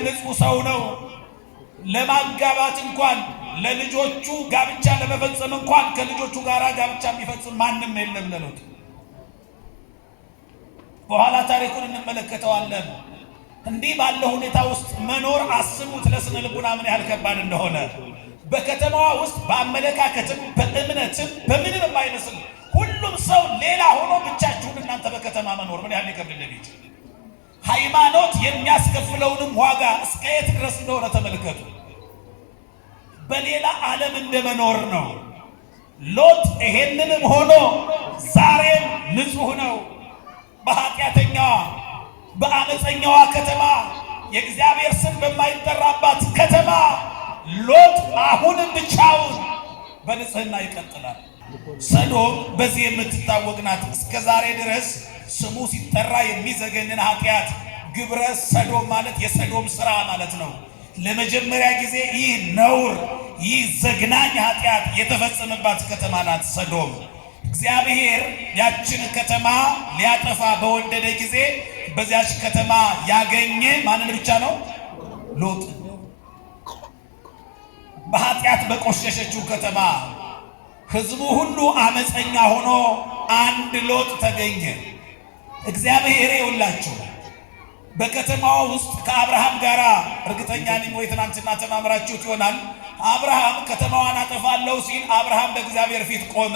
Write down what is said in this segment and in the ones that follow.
ንጹህ ሰው ነው። ለማጋባት እንኳን ለልጆቹ ጋብቻ ለመፈጸም እንኳን ከልጆቹ ጋር ጋብቻ የሚፈጽም ማንም የለም ለሎጥ። በኋላ ታሪኩን እንመለከተዋለን። እንዲህ ባለ ሁኔታ ውስጥ መኖር አስቡት፣ ለስነ ልቡና ምን ያህል ከባድ እንደሆነ። በከተማዋ ውስጥ በአመለካከትም በእምነትም በምንም የማይመስል ሁሉም ሰው ሌላ ሆኖ ብቻችሁን እናንተ በከተማ መኖር ምን ያህል ሊከብድ እንደሚችል ሃይማኖት የሚያስከፍለውንም ዋጋ እስከ የት ድረስ እንደሆነ ተመልከቱ። በሌላ ዓለም እንደመኖር ነው። ሎጥ ይሄንንም ሆኖ ዛሬም ንጹህ ነው። በኃጢአተኛዋ በአመፀኛዋ ከተማ የእግዚአብሔር ስም በማይጠራባት ከተማ ሎጥ አሁንም ብቻውን በንጽህና ይቀጥላል። ሰዶም በዚህ የምትታወቅ ናት። እስከ ዛሬ ድረስ ስሙ ሲጠራ የሚዘገንን ኃጢአት ግብረ ሰዶም ማለት የሰዶም ስራ ማለት ነው። ለመጀመሪያ ጊዜ ይህ ነውር ይህ ዘግናኝ ኃጢአት የተፈጸመባት ከተማ ናት ሰዶም። እግዚአብሔር ያችን ከተማ ሊያጠፋ በወደደ ጊዜ በዚያች ከተማ ያገኘ ማንን ብቻ ነው? ሎጥ። በኃጢአት በቆሸሸችው ከተማ ሕዝቡ ሁሉ አመፀኛ ሆኖ አንድ ሎጥ ተገኘ። እግዚአብሔር ይውላችሁ በከተማው ውስጥ ከአብርሃም ጋር እርግጠኛ ነኝ ወይ ትናንትና ተማምራችሁት ይሆናል። አብርሃም ከተማዋን አጠፋለሁ ሲል አብርሃም በእግዚአብሔር ፊት ቆመ።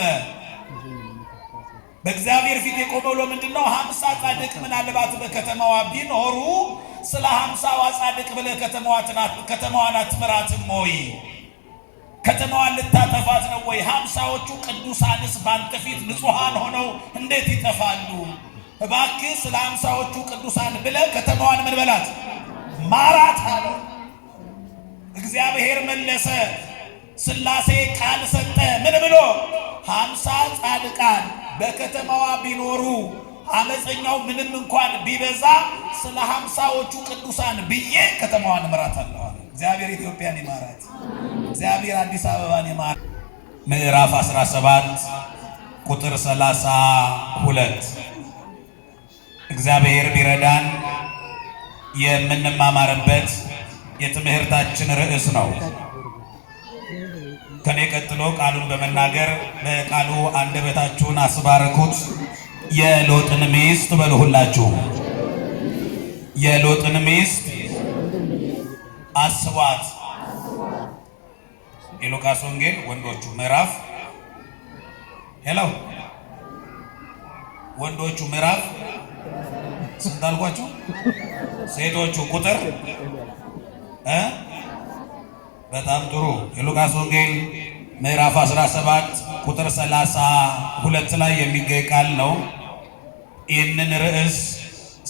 በእግዚአብሔር ፊት የቆመው ለምንድነው? 50 ጻድቅ ምናልባት በከተማዋ ቢኖሩ ስለ 50ዋ ጻድቅ ብለህ ከተማዋን አትምራትም ወይ? ከተማዋን ልታጠፋት ነው ወይ? 50ዎቹ ቅዱሳንስ ባንተ ፊት ንጹሃን ሆነው እንዴት ይጠፋሉ? እባክህ ስለ 50ዎቹ ቅዱሳን ብለህ ከተማዋን ምን በላት? ማራት አለ። እግዚአብሔር መለሰ። ሥላሴ ቃል ሰጠ። ምን ብሎ? 50 ጻድቃን በከተማዋ ቢኖሩ አመፀኛው ምንም እንኳን ቢበዛ ስለ 50ዎቹ ቅዱሳን ብዬ ከተማዋን እምራታለሁ አለ። እግዚአብሔር ኢትዮጵያን ይማራት። እግዚአብሔር አዲስ አበባን ይማራት። ምዕራፍ 17 ቁጥር 32 እግዚአብሔር ቢረዳን የምንማማርበት የትምህርታችን ርዕስ ነው። ከኔ ቀጥሎ ቃሉን በመናገር በቃሉ አንደበታችሁን አስባርኩት። የሎጥን ሚስት በሉ ሁላችሁ። የሎጥን ሚስት አስቧት። የሉቃስ ወንጌል ወንዶቹ ምዕራፍ ወንዶቹ ምዕራፍ ስንት አልኳችሁ? ሴቶቹ ቁጥር በጣም ጥሩ። የሉቃስ ወንጌል ምዕራፍ 17 ቁጥር 32 ላይ የሚገኝ ቃል ነው። ይህንን ርዕስ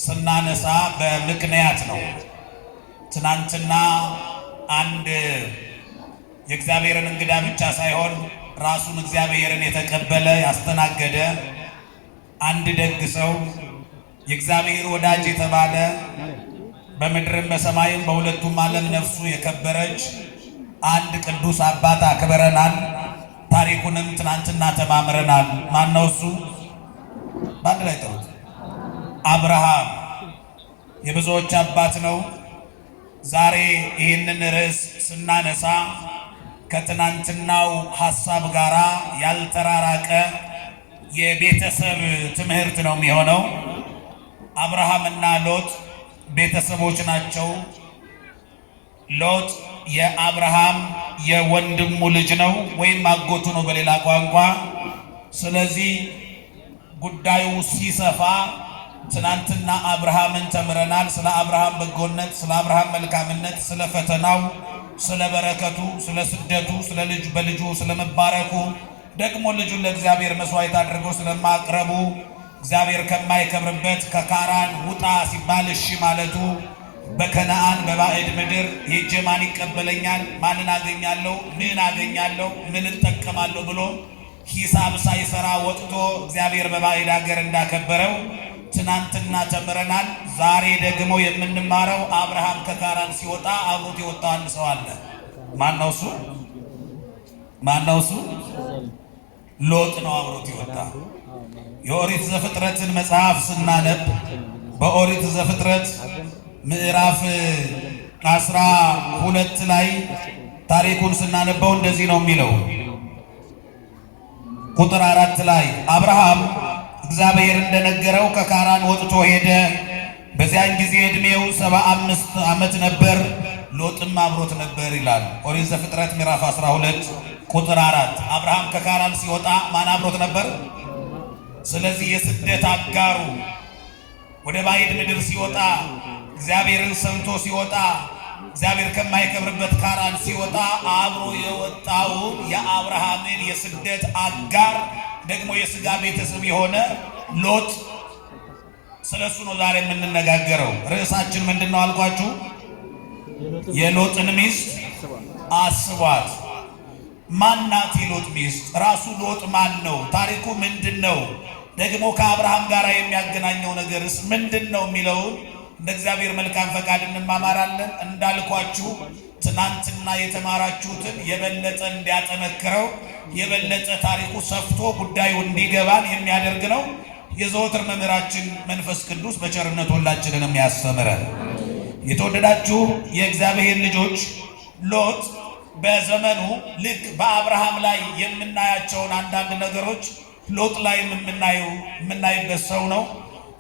ስናነሳ በምክንያት ነው። ትናንትና አንድ የእግዚአብሔርን እንግዳ ብቻ ሳይሆን ራሱን እግዚአብሔርን የተቀበለ ያስተናገደ አንድ ደግ ሰው የእግዚአብሔር ወዳጅ የተባለ በምድርም በሰማይም በሁለቱም ዓለም ነፍሱ የከበረች አንድ ቅዱስ አባት አክብረናል። ታሪኩንም ትናንትና ተማምረናል። ማን ነው እሱ? በአንድ ላይ ጥሩት። አብርሃም የብዙዎች አባት ነው። ዛሬ ይህንን ርዕስ ስናነሳ ከትናንትናው ሐሳብ ጋራ ያልተራራቀ የቤተሰብ ትምህርት ነው የሚሆነው። አብርሃምና ሎጥ ቤተሰቦች ናቸው። ሎጥ የአብርሃም የወንድሙ ልጅ ነው ወይም አጎቱ ነው በሌላ ቋንቋ። ስለዚህ ጉዳዩ ሲሰፋ ትናንትና አብርሃምን ተምረናል። ስለ አብርሃም በጎነት፣ ስለ አብርሃም መልካምነት፣ ስለ ፈተናው፣ ስለ በረከቱ፣ ስለ ስደቱ፣ ስለ ልጅ በልጁ ስለመባረኩ፣ ደግሞ ልጁን ለእግዚአብሔር መስዋዕት አድርጎ ስለማቅረቡ፣ እግዚአብሔር ከማይከብርበት ከካራን ውጣ ሲባል እሺ ማለቱ፣ በከነዓን በባዕድ ምድር ሄጄ ማን ይቀበለኛል? ማንን አገኛለሁ? ምን አገኛለሁ? ምን እጠቀማለሁ ብሎ ሂሳብ ሳይሰራ ወጥቶ እግዚአብሔር በባዕድ ሀገር እንዳከበረው ትናንትና ተምረናል። ዛሬ ደግሞ የምንማረው አብርሃም ከካራን ሲወጣ አብሮት የወጣ አንድ ሰው አለ። ማን ነው እሱ? ሎጥ ነው አብሮት የወጣ። የኦሪት ዘፍጥረትን መጽሐፍ ስናነብ በኦሪት ዘፍጥረት ምዕራፍ 12 ላይ ታሪኩን ስናነበው እንደዚህ ነው የሚለው። ቁጥር 4 ላይ አብርሃም እግዚአብሔር እንደነገረው ከካራን ወጥቶ ሄደ። በዚያን ጊዜ ዕድሜው 75 ዓመት ነበር። ሎጥም አብሮት ነበር ይላል ኦሪት ዘፍጥረት ምዕራፍ 12 ቁጥር 4። አብርሃም ከካራን ሲወጣ ማን አብሮት ነበር? ስለዚህ የስደት አጋሩ ወደ ባዕድ ምድር ሲወጣ፣ እግዚአብሔርን ሰምቶ ሲወጣ፣ እግዚአብሔር ከማይከብርበት ካራን ሲወጣ አብሮ የወጣውን የአብርሃምን የስደት አጋር ደግሞ የሥጋ ቤተሰብ የሆነ ሎጥ፣ ስለሱ ነው ዛሬ የምንነጋገረው። ርዕሳችን ምንድነው አልኳችሁ? የሎጥን ሚስት አስቧት። ማናት የሎጥ ሚስት? ራሱ ሎጥ ማን ነው? ታሪኩ ምንድነው? ደግሞ ከአብርሃም ጋር የሚያገናኘው ነገርስ ምንድነው የሚለውን እንደ እግዚአብሔር መልካም ፈቃድ እንማማራለን። እንዳልኳችሁ ትናንትና የተማራችሁትን የበለጠ እንዲያጠነክረው የበለጠ ታሪኩ ሰፍቶ ጉዳዩ እንዲገባን የሚያደርግ ነው። የዘወትር መምህራችን መንፈስ ቅዱስ በቸርነት ሁላችንንም ያስተምረን። የተወደዳችሁ የእግዚአብሔር ልጆች፣ ሎጥ በዘመኑ ልክ በአብርሃም ላይ የምናያቸውን አንዳንድ ነገሮች ሎጥ ላይ የምናይበት ሰው ነው።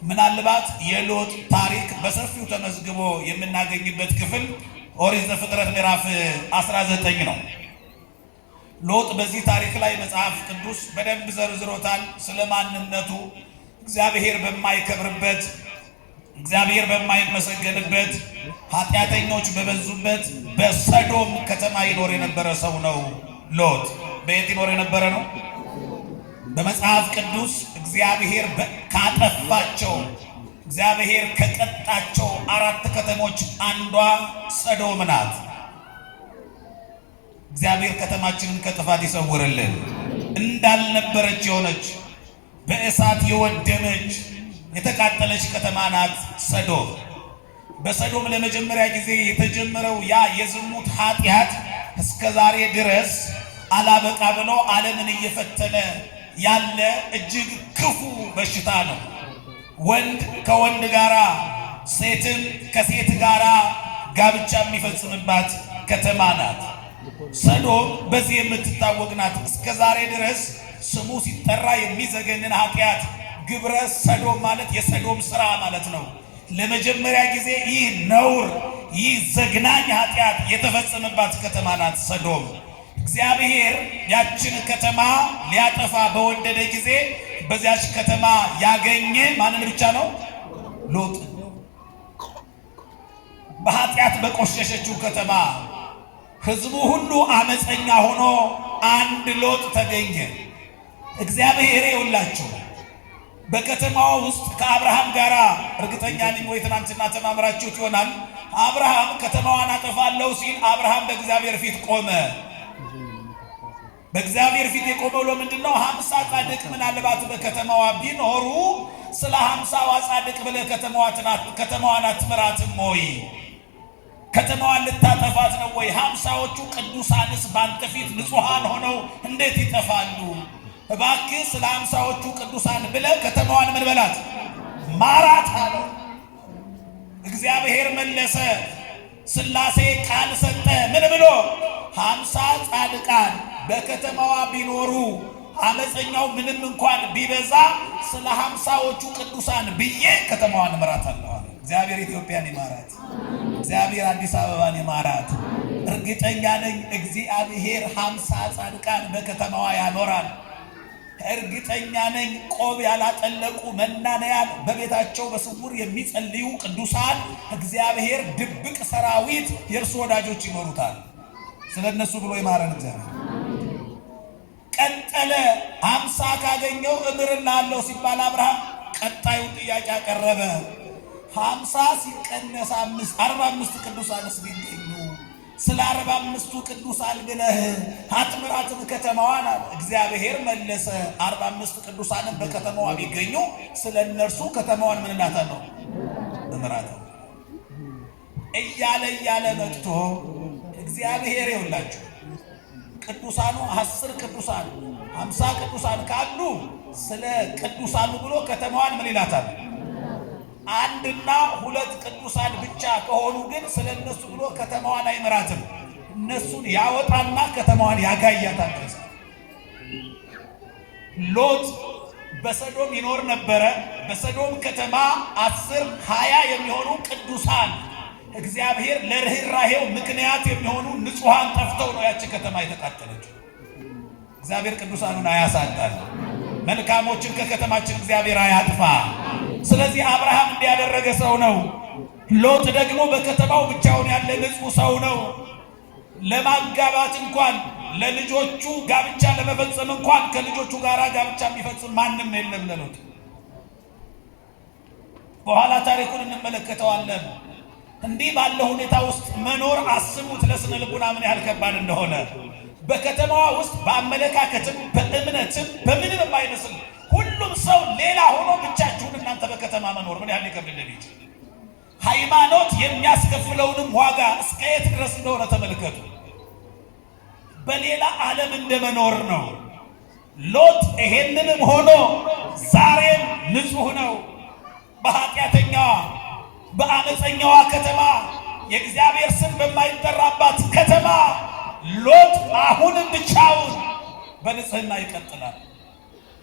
ምናልባት የሎጥ ታሪክ በሰፊው ተመዝግቦ የምናገኝበት ክፍል ኦሪት ዘፍጥረት ምዕራፍ 19 ነው። ሎጥ በዚህ ታሪክ ላይ መጽሐፍ ቅዱስ በደንብ ዘርዝሮታል። ስለ ማንነቱ እግዚአብሔር በማይከብርበት፣ እግዚአብሔር በማይመሰገንበት፣ ኃጢአተኞች በበዙበት በሰዶም ከተማ ይኖር የነበረ ሰው ነው ሎጥ። በየት ይኖር የነበረ ነው? በመጽሐፍ ቅዱስ እግዚአብሔር ካጠፋቸው፣ እግዚአብሔር ከቀጣቸው 4 ከተሞች አንዷ ሰዶም ናት። እግዚአብሔር ከተማችንን ከጥፋት ይሰውርልን። እንዳልነበረች የሆነች በእሳት የወደመች የተቃጠለች ከተማ ናት ሰዶም። በሰዶም ለመጀመሪያ ጊዜ የተጀመረው ያ የዝሙት ኃጢአት እስከ ዛሬ ድረስ አላበቃ ብሎ ዓለምን እየፈተነ ያለ እጅግ ክፉ በሽታ ነው። ወንድ ከወንድ ጋራ፣ ሴትም ከሴት ጋራ ጋብቻ የሚፈጽምባት ከተማ ናት ሰዶም። በዚህ የምትታወቅ ናት። እስከ ዛሬ ድረስ ስሙ ሲጠራ የሚዘገንን ኃጢአት ግብረ ሰዶም ማለት የሰዶም ስራ ማለት ነው። ለመጀመሪያ ጊዜ ይህ ነውር፣ ይህ ዘግናኝ ኃጢአት የተፈጸመባት ከተማ ናት ሰዶም። እግዚአብሔር ያችን ከተማ ሊያጠፋ በወደደ ጊዜ በዚያች ከተማ ያገኘ ማንን ብቻ ነው? ሎጥ። በኃጢአት በቆሸሸችው ከተማ ሕዝቡ ሁሉ አመፀኛ ሆኖ አንድ ሎጥ ተገኘ። እግዚአብሔር ይውላችሁ በከተማው ውስጥ ከአብርሃም ጋር እርግጠኛ ነኝ ወይ ትናንትና ተማምራችሁት ይሆናል። አብርሃም ከተማዋን አጠፋለሁ ሲል አብርሃም በእግዚአብሔር ፊት ቆመ። በእግዚአብሔር ፊት የቆመው ለምንድነው? 50 ጻድቅ ምናልባት በከተማዋ ቢኖሩ ስለ 50ዋ ጻድቅ ብለህ ከተማዋን አትምራትም ወይ? ከተማዋን ልታጠፋት ነው ወይ? 50ዎቹ ቅዱሳንስ ባንተ ፊት ንጹሐን ሆነው እንዴት ይጠፋሉ? እባክህ ስለ 50ዎቹ ቅዱሳን ብለህ ከተማዋን ምን በላት? ማራት አለ። እግዚአብሔር መለሰ። ሥላሴ ቃል ሰጠ። ምን ብሎ? 50 ጻድቃን በከተማዋ ቢኖሩ አመፀኛው ምንም እንኳን ቢበዛ ስለ 50ዎቹ ቅዱሳን ብዬ ከተማዋን እምራታለሁ አለ። እግዚአብሔር ኢትዮጵያን ይማራት። እግዚአብሔር አዲስ አበባን ይማራት። እርግጠኛ ነኝ እግዚአብሔር 50 ጻድቃን በከተማዋ ያኖራል። እርግጠኛ ነኝ ቆብ ያላጠለቁ መናንያን በቤታቸው በስውር የሚጸልዩ ቅዱሳን እግዚአብሔር ድብቅ ሰራዊት የእርሱ ወዳጆች ይኖሩታል። ስለነሱ ብሎ ይማረን እግዚአብሔር። ቀጠለ። 50 ካገኘው እምርልሃለሁ ሲባል አብርሃም ቀጣዩን ጥያቄ አቀረበ። 50 ሲቀነስ 5 45 ቅዱሳንስ ቢገኙ ስለ 45ቱ ቅዱሳን ብለህ አትምራትም ከተማዋን አለ። እግዚአብሔር መለሰ። 45 ቅዱሳንን በከተማዋ ቢገኙ ስለ እነርሱ ከተማዋን ምን እናታለሁ? እምራታለሁ እያለ መጥቶ እግዚአብሔር ይውላችሁ ቅዱሳኑ 10 ቅዱሳን 50 ቅዱሳን ካሉ ስለ ቅዱሳኑ ብሎ ከተማዋን ምን ይላታል? አንድና ሁለት ቅዱሳን ብቻ ከሆኑ ግን ስለነሱ ብሎ ከተማዋን አይመራትም። እነሱን ያወጣና ከተማዋን ያጋያታል። ሎጥ በሰዶም ይኖር ነበረ። በሰዶም ከተማ 10-20 የሚሆኑ ቅዱሳን እግዚአብሔር ለርህራሄው ምክንያት የሚሆኑ ንጹሃን ጠፍተው ነው ያቺ ከተማ የተቃጠለችው። እግዚአብሔር ቅዱሳኑን አያሳጣል። መልካሞችን ከከተማችን እግዚአብሔር አያጥፋ። ስለዚህ አብርሃም እንዲያደረገ ሰው ነው። ሎጥ ደግሞ በከተማው ብቻውን ያለ ንጹህ ሰው ነው። ለማጋባት እንኳን ለልጆቹ ጋብቻ ለመፈጸም እንኳን ከልጆቹ ጋር ጋብቻ የሚፈጽም ማንም የለም ለሎጥ። በኋላ ታሪኩን እንመለከተዋለን። እንዲህ ባለ ሁኔታ ውስጥ መኖር አስቡት ለስነ ልቡና ምን ያህል ከባድ እንደሆነ። በከተማዋ ውስጥ በአመለካከትም በእምነትም በምንም የማይመስል ሁሉም ሰው ሌላ ሆኖ ብቻችሁን እናንተ በከተማ መኖር ምን ያህል ሊከብድ እንደሚችል ሃይማኖት የሚያስከፍለውንም ዋጋ እስከ የት ድረስ እንደሆነ ተመልከቱ። በሌላ ዓለም እንደመኖር ነው። ሎጥ ይሄንንም ሆኖ ዛሬም ንጹህ ነው። በኃጢአተኛዋ በአመፀኛዋ ከተማ የእግዚአብሔር ስም በማይጠራባት ከተማ ሎጥ አሁንም ብቻውን በንጽህና ይቀጥላል።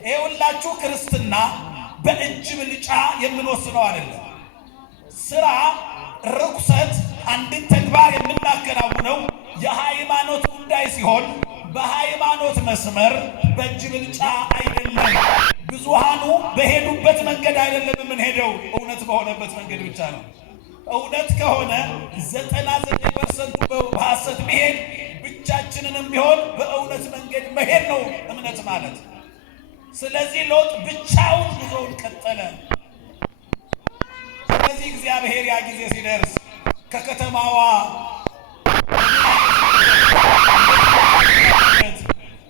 ይኸውላችሁ ክርስትና በእጅ ብልጫ የምንወስነው አይደለም። ስራ ርኩሰት አንድን ተግባር የምናከናውነው የሃይማኖት ጉዳይ ሲሆን በሃይማኖት መስመር በእጅ ብልጫ አይደለም። ብዙሃኑ በሄዱበት መንገድ አይደለም የምንሄደው፣ እውነት በሆነበት መንገድ ብቻ ነው። እውነት ከሆነ 99% በሐሰት መሄድ፣ ብቻችንንም ቢሆን በእውነት መንገድ መሄድ ነው እምነት ማለት። ስለዚህ ሎጥ ብቻውን ጉዞውን ቀጠለ። ስለዚህ እግዚአብሔር ያ ጊዜ ሲደርስ ከከተማዋ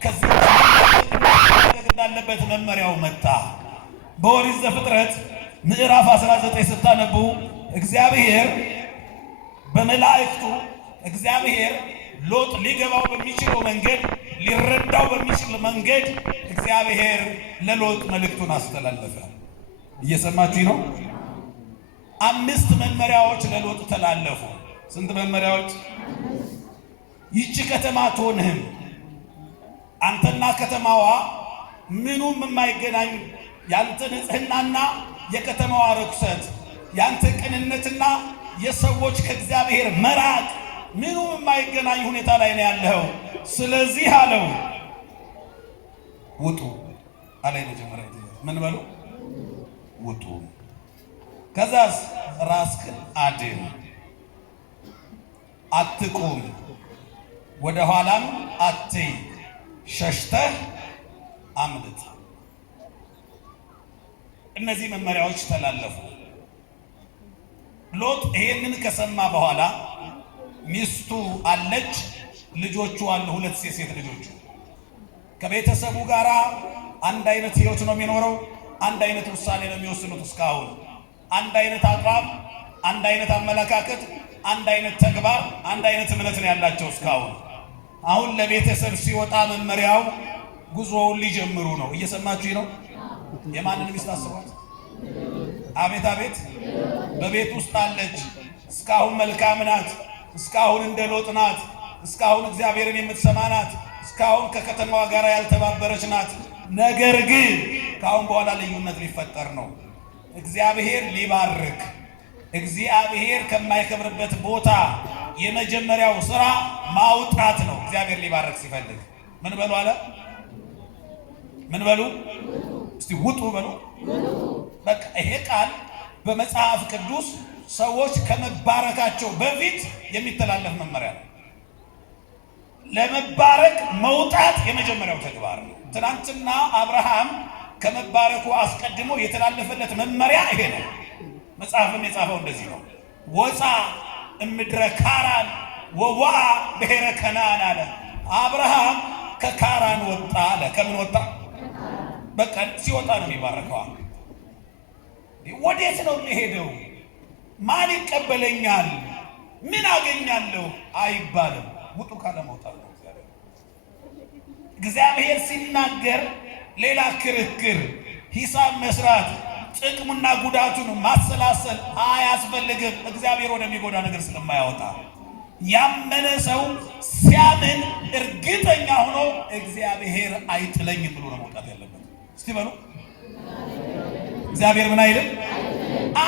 ከዚህ እንዳለበት መመሪያው መጣ። በኦሪት ዘፍጥረት ምዕራፍ 19 ስታነቡ እግዚአብሔር በመላእክቱ እግዚአብሔር ሎጥ ሊገባው በሚችለው መንገድ ሊረዳው በሚችል መንገድ እግዚአብሔር ለሎጥ መልእክቱን አስተላለፈ። እየሰማችሁ ነው? 5 መመሪያዎች ለሎጥ ተላለፉ። ስንት መመሪያዎች? ይቺ ከተማ አትሆንህም፣ አንተና ከተማዋ ምኑም የማይገናኝ፣ ያንተ ንጽህናና የከተማዋ ርኩሰት፣ ያንተ ቅንነትና የሰዎች ከእግዚአብሔር መራቅ ምኑም የማይገናኝ ሁኔታ ላይ ነው ያለው። ስለዚህ አለው ውጡ አለ። መጀመሪያ ምን በሉ? ውጡ። ከዛስ ራስህን አድን፣ አትቁም፣ ወደ ኋላም አትይ፣ ሸሽተህ አምልጥ። እነዚህ መመሪያዎች ተላለፉ። ሎጥ ይሄንን ከሰማ በኋላ ሚስቱ አለች፣ ልጆቹ አሉ፣ 2 ሴት ልጆቹ። ከቤተሰቡ ጋር አንድ አይነት ህይወት ነው የሚኖረው። አንድ አይነት ውሳኔ ነው የሚወስኑት። እስካሁን አንድ አይነት አቋም፣ አንድ አይነት አመለካከት፣ አንድ አይነት ተግባር፣ አንድ አይነት እምነት ነው ያላቸው እስካሁን። አሁን ለቤተሰብ ሲወጣ መመሪያው ጉዞውን ሊጀምሩ ነው። እየሰማችሁ ነው? የማንን ሚስት አስቧት? አቤት አቤት! በቤት ውስጥ አለች። እስካሁን መልካም ናት። እስካሁን እንደ ሎጥ ናት። እስካሁን እግዚአብሔርን የምትሰማ ናት። እስካሁን ከከተማዋ ጋር ያልተባበረች ናት። ነገር ግን ከአሁን በኋላ ልዩነት ሊፈጠር ነው። እግዚአብሔር ሊባርክ፣ እግዚአብሔር ከማይከብርበት ቦታ የመጀመሪያው ስራ ማውጣት ነው። እግዚአብሔር ሊባርክ ሲፈልግ ምን በሉ አለ? ምን በሉ እስቲ? ውጡ በሉ። በቃ ይሄ ቃል በመጽሐፍ ቅዱስ ሰዎች ከመባረካቸው በፊት የሚተላለፍ መመሪያ ነው። ለመባረክ መውጣት የመጀመሪያው ተግባር ነው። ትናንትና አብርሃም ከመባረኩ አስቀድሞ የተላለፈለት መመሪያ ይሄ ነው። መጽሐፍም የጻፈው እንደዚህ ነው። ወፃ እምድረ ካራን ወዋ ብሔረ ከነዓን አለ። አብርሃም ከካራን ወጣ አለ። ከምን ወጣ? በቃ ሲወጣ ነው የሚባረከው። ወዴት ነው የሚሄደው? ማን ይቀበለኛል? ምን አገኛለሁ አይባልም። ውጡ ካለ መውጣት ነው። እግዚአብሔር ሲናገር ሌላ ክርክር፣ ሂሳብ መስራት፣ ጥቅሙና ጉዳቱን ማሰላሰል አያስፈልግም። እግዚአብሔር ወደሚጎዳ ነገር ስለማያወጣ ያመነ ሰው ሲያምን እርግጠኛ ሆኖ እግዚአብሔር አይጥለኝም ብሎ ነው መውጣት ያለበት። እስቲ በሉ እግዚአብሔር ምን አይልም?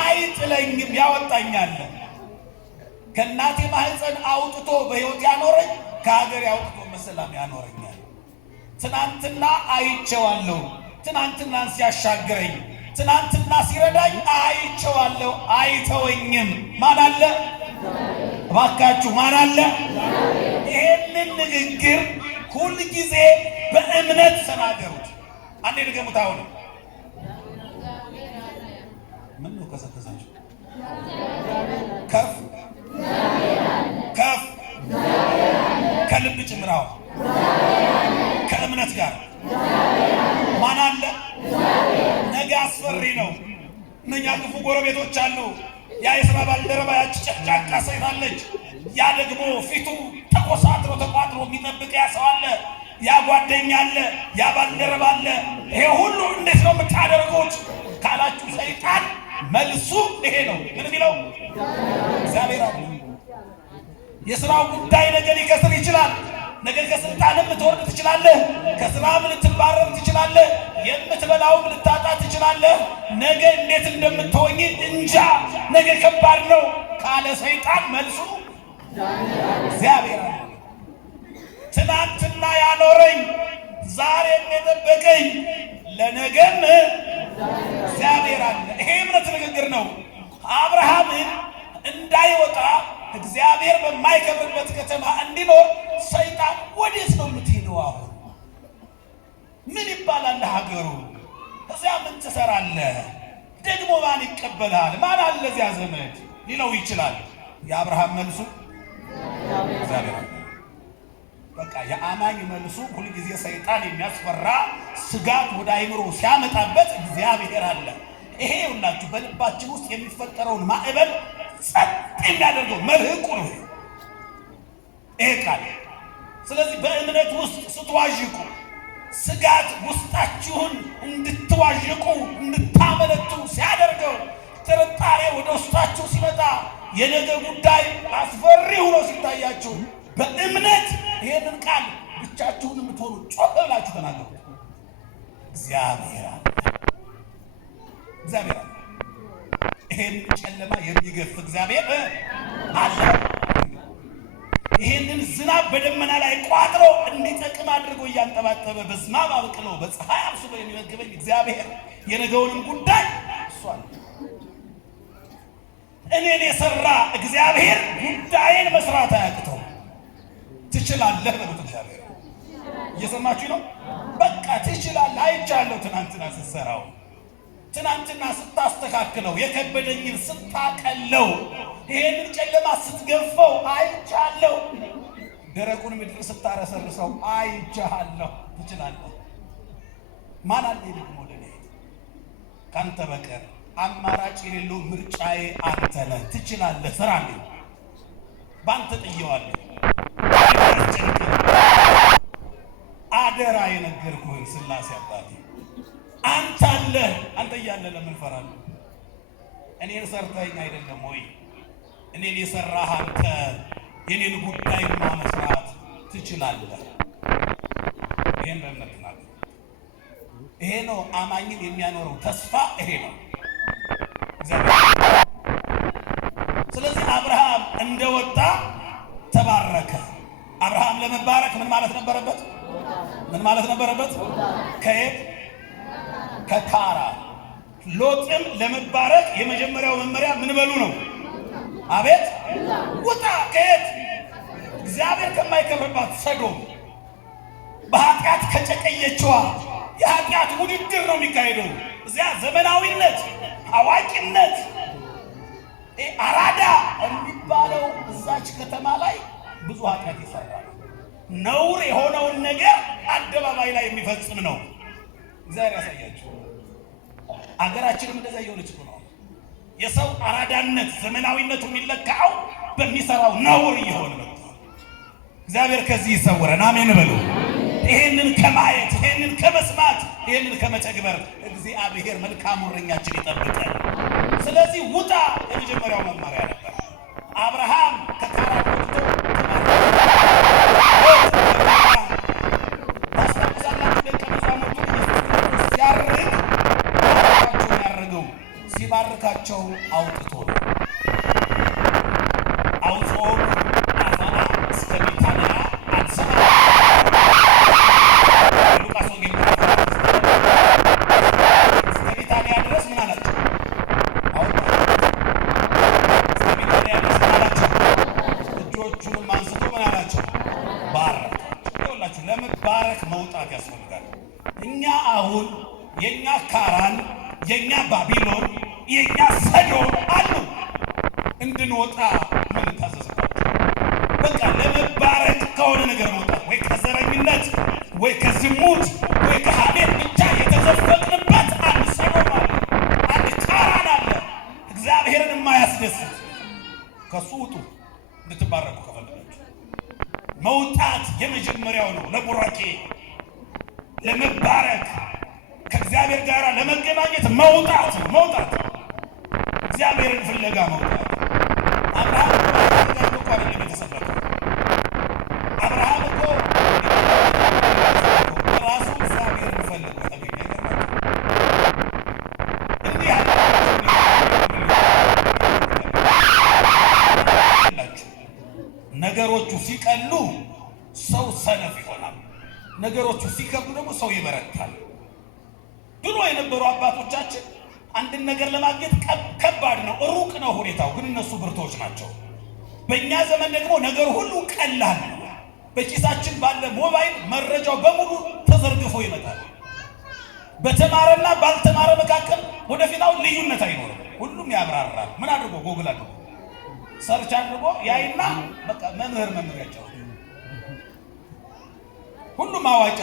አይጥለኝም፣ ያወጣኛል። ከእናቴ ማህፀን አውጥቶ በሕይወት ያኖረኝ ከሀገር አውጥቶ በሰላም ያኖረኛል። ትናንትና አይቼዋለሁ። ትናንትናን ሲያሻግረኝ፣ ትናንትና ሲረዳኝ አይቼዋለሁ። አይተወኝም። ማን አለ? እባካችሁ ማን አለ? ይሄንን ንግግር ሁል ጊዜ በእምነት ተናገሩት። አንዴ ድገሙት። አሁን ምን ነው ከሰከሳችሁ? ከፍ ከፍ ከልብ ጭምራው ከእምነት ጋር ማን አለ? ነገ አስፈሪ ነው። እነኛ ክፉ ጎረቤቶች አሉ። ያ የሥራ ባልደረባ ያች ጨቅጫቃ ሴት አለች። ያ ደግሞ ፊቱ ተቆሳጥሮ ተቋጥሮ የሚጠብቅ ያ ሰው አለ። ያ ጓደኛ አለ። ያ ባልደረባ አለ። ይሄ ሁሉ እንዴት ነው የምታደርጉት ካላችሁ ሰይጣን መልሱ ይሄ ነው። ምን የሚለው? እግዚአብሔር አለ። የሥራው ጉዳይ ነገ ሊከስር ይችላል። ነገ ከስልጣንም ልትወርድ ትችላለህ። ከስራም ልትባረር ትችላለህ። የምትበላውም ልታጣ ትችላለህ። ነገ እንዴት እንደምትሆኝ እንጃ። ነገ ከባድ ነው ካለ ሰይጣን መልሱ እግዚአብሔር አለ። ትናንትና ያኖረኝ ዛሬም የጠበቀኝ ለነገም እግዚአብሔር አለ። ይሄ እምነት ንግግር ነው። አብርሃምን እንዳይወጣ እግዚአብሔር በማይከብርበት ከተማ እንዲኖር ሰይጣን ወዴት ነው የምትሄደው? አሁን ምን ይባላል ሀገሩ? እዚያ ምን ትሰራለህ? ደግሞ ማን ይቀበልሃል? ማን አለ እዚያ ዘመድ ሊለው ይችላል። የአብርሃም መልሱ እግዚአብሔር አለ። በቃ የአማኝ መልሱ ሁልጊዜ ሰይጣን የሚያስፈራ ስጋት ወደ አይምሮ ሲያመጣበት እግዚአብሔር አለ። ይሄ ሁላችሁ በልባችን ውስጥ የሚፈጠረውን ማዕበል ጸጥ የሚያደርገው መልህቁ ነው ይሄ ቃል። ስለዚህ በእምነት ውስጥ ስትዋዥቁ ስጋት ውስጣችሁን እንድትዋዥቁ እንድታመለቱ ሲያደርገው፣ ጥርጣሬ ወደ ውስጣችሁ ሲመጣ፣ የነገ ጉዳይ አስፈሪ ሆኖ ሲታያችሁ በእምነት ይሄንን ቃል ብቻችሁን የምትሆኑ ጮህ ብላችሁ ተናገሩ። እግዚአብሔር አለ። እግዚአብሔር አለ። ይሄን ጨለማ የሚገፍ እግዚአብሔር አለ። ይሄንን ዝናብ በደመና ላይ ቋጥሮ እንዲጠቅም አድርጎ እያንጠባጠበ በዝናብ አብቅሎ በፀሐይ አብስሎ የሚመግበኝ እግዚአብሔር የነገውንም ጉዳይ እሱ አለ። እኔን የሰራ እግዚአብሔር ጉዳይን መስራት አያቅተው። ትችላለህ በሉት። እግዚአብሔር እየሰማችሁ ነው? በቃ ትችላለህ። አይቻለሁ ትናንትና ስትሰራው፣ ትናንትና ስታስተካክለው፣ የከበደኝን ስታቀለው፣ ይሄንን ጨለማ ስትገፈው አይቻለሁ። ደረቁን ምድር ስታረሰርሰው አይቻለሁ። ትችላለህ። ማን አለ ደግሞ ለኔ ካንተ በቀር? አማራጭ የሌለው ምርጫዬ አንተ ነህ። ትችላለህ። ስራልኝ። ባንተ ጥየዋለሁ። አደራ የነገርኩህን ሥላሴ አባቴ አንተ አለ። አንተ እያለ ለምን ፈራለሁ? እኔን ሰርተኸኝ አይደለም ወይ? እኔን የሰራህ አንተ የኔን ጉዳይማ መስራት ትችላለህ። ይሄን በእምነት ነው። ይሄ ነው አማኝን የሚያኖረው ተስፋ። ይሄ ነው ስለዚህ አብርሃም እንደወጣ ተባረከ። አብርሃም ለመባረክ ምን ማለት ነበረበት? ምን ማለት ነበረበት? ከየት? ከካራን። ሎጥም ለመባረክ የመጀመሪያው መመሪያ ምን በሉ ነው? አቤት ውጣ። ከየት? እግዚአብሔር ከማይከብርባት ሰዶም፣ በኃጢአት ከጨቀየችዋ የኃጢአት ውድድር ነው የሚካሄደው እዚያ። ዘመናዊነት፣ አዋቂነት፣ አራዳ የሚባለው እዛች ከተማ ላይ ብዙ ኃጢአት ይሰራል። ነውር የሆነውን ነገር አደባባይ ላይ የሚፈጽም ነው። እግዚአብሔር ያሳያችሁ። አገራችንም እንደዛ የሆነች ነው። የሰው አራዳነት፣ ዘመናዊነቱ የሚለካው በሚሰራው ነውር እየሆነ ነው። እግዚአብሔር ከዚህ ይሰውረን። አሜን በሉ። ይሄንን ከማየት ይሄንን ከመስማት ይህንን ከመተግበር እግዚአብሔር መልካም እረኛችን ይጠብቃል። ስለዚህ ውጣ የመጀመሪያው መመሪያ ነበር። አብርሃም ከካራን ወጥቶ ታስታውሳላችሁ። ደቀ መዛሙርቱን ኢየሱስ ክርስቶስ ሲባርካቸው አውጥቶ ነው። አውጾም አፋራ እስከ ቢታንያ አልሰማ ሉቃስ ወንጌል እስከ ቢታንያ ድረስ ምን አላቸው? እስከ ቢታንያ ድረስ ምን አላቸው? እጆቹንም አንስቶ ምን አላቸው? ባረካቸው። ይኸውላችሁ ለመባረክ መውጣት ያስፈልጋል። እኛ አሁን የኛ ካራን የኛ ባቢሎን የኛ ሰዶም አሉ እንድንወጣ ምን ታዘዝባቸው? በቃ ለመባረክ ከሆነ ነገር መውጣት ወይ ከዘረኝነት ወይ ከዝሙት ወይ ከሐሜት ብቻ የተዘፈቅንበት አንድ ሰዶም አለ፣ አንድ ካራን አለ፣ እግዚአብሔርን የማያስደስት ከሱ ውጡ እንድትባረኩ ከፈለጋችሁ። መውጣት የመጀመሪያው ነው። ለቡራኬ ለመባረክ ከእግዚአብሔር ጋር ለመገናኘት መውጣት እግዚአብሔርን ፍለጋ መውጣት። አብርሃም እኮ አይደለም የተሰበከው። አብርሃም እኮ ራሱ እግዚአብሔርን ፈልጎ ተገኘ። እንዲህ ያላችሁ ነገሮቹ ሲቀሉ ሰው ሰነፍ ይሆናል። ነገሮቹ ሲከብዱ ደግሞ ሰው ይበረታል። ድሮ የነበሩ አባቶቻችን አንድን ነገር ለማግኘት ከባድ ነው፣ ሩቅ ነው ሁኔታው፣ ግን እነሱ ብርቶች ናቸው። በእኛ ዘመን ደግሞ ነገር ሁሉ ቀላል ነው። በኪሳችን ባለ ሞባይል መረጃው በሙሉ ተዘርግፎ ይመጣል። በተማረና ባልተማረ መካከል ወደፊት አሁን ልዩነት አይኖርም። ሁሉም ያብራራል። ምን አድርጎ ጎግል አድርጎ ሰርች አድርጎ ያይና በቃ መምህር ያጫው ሁሉም አዋቂ።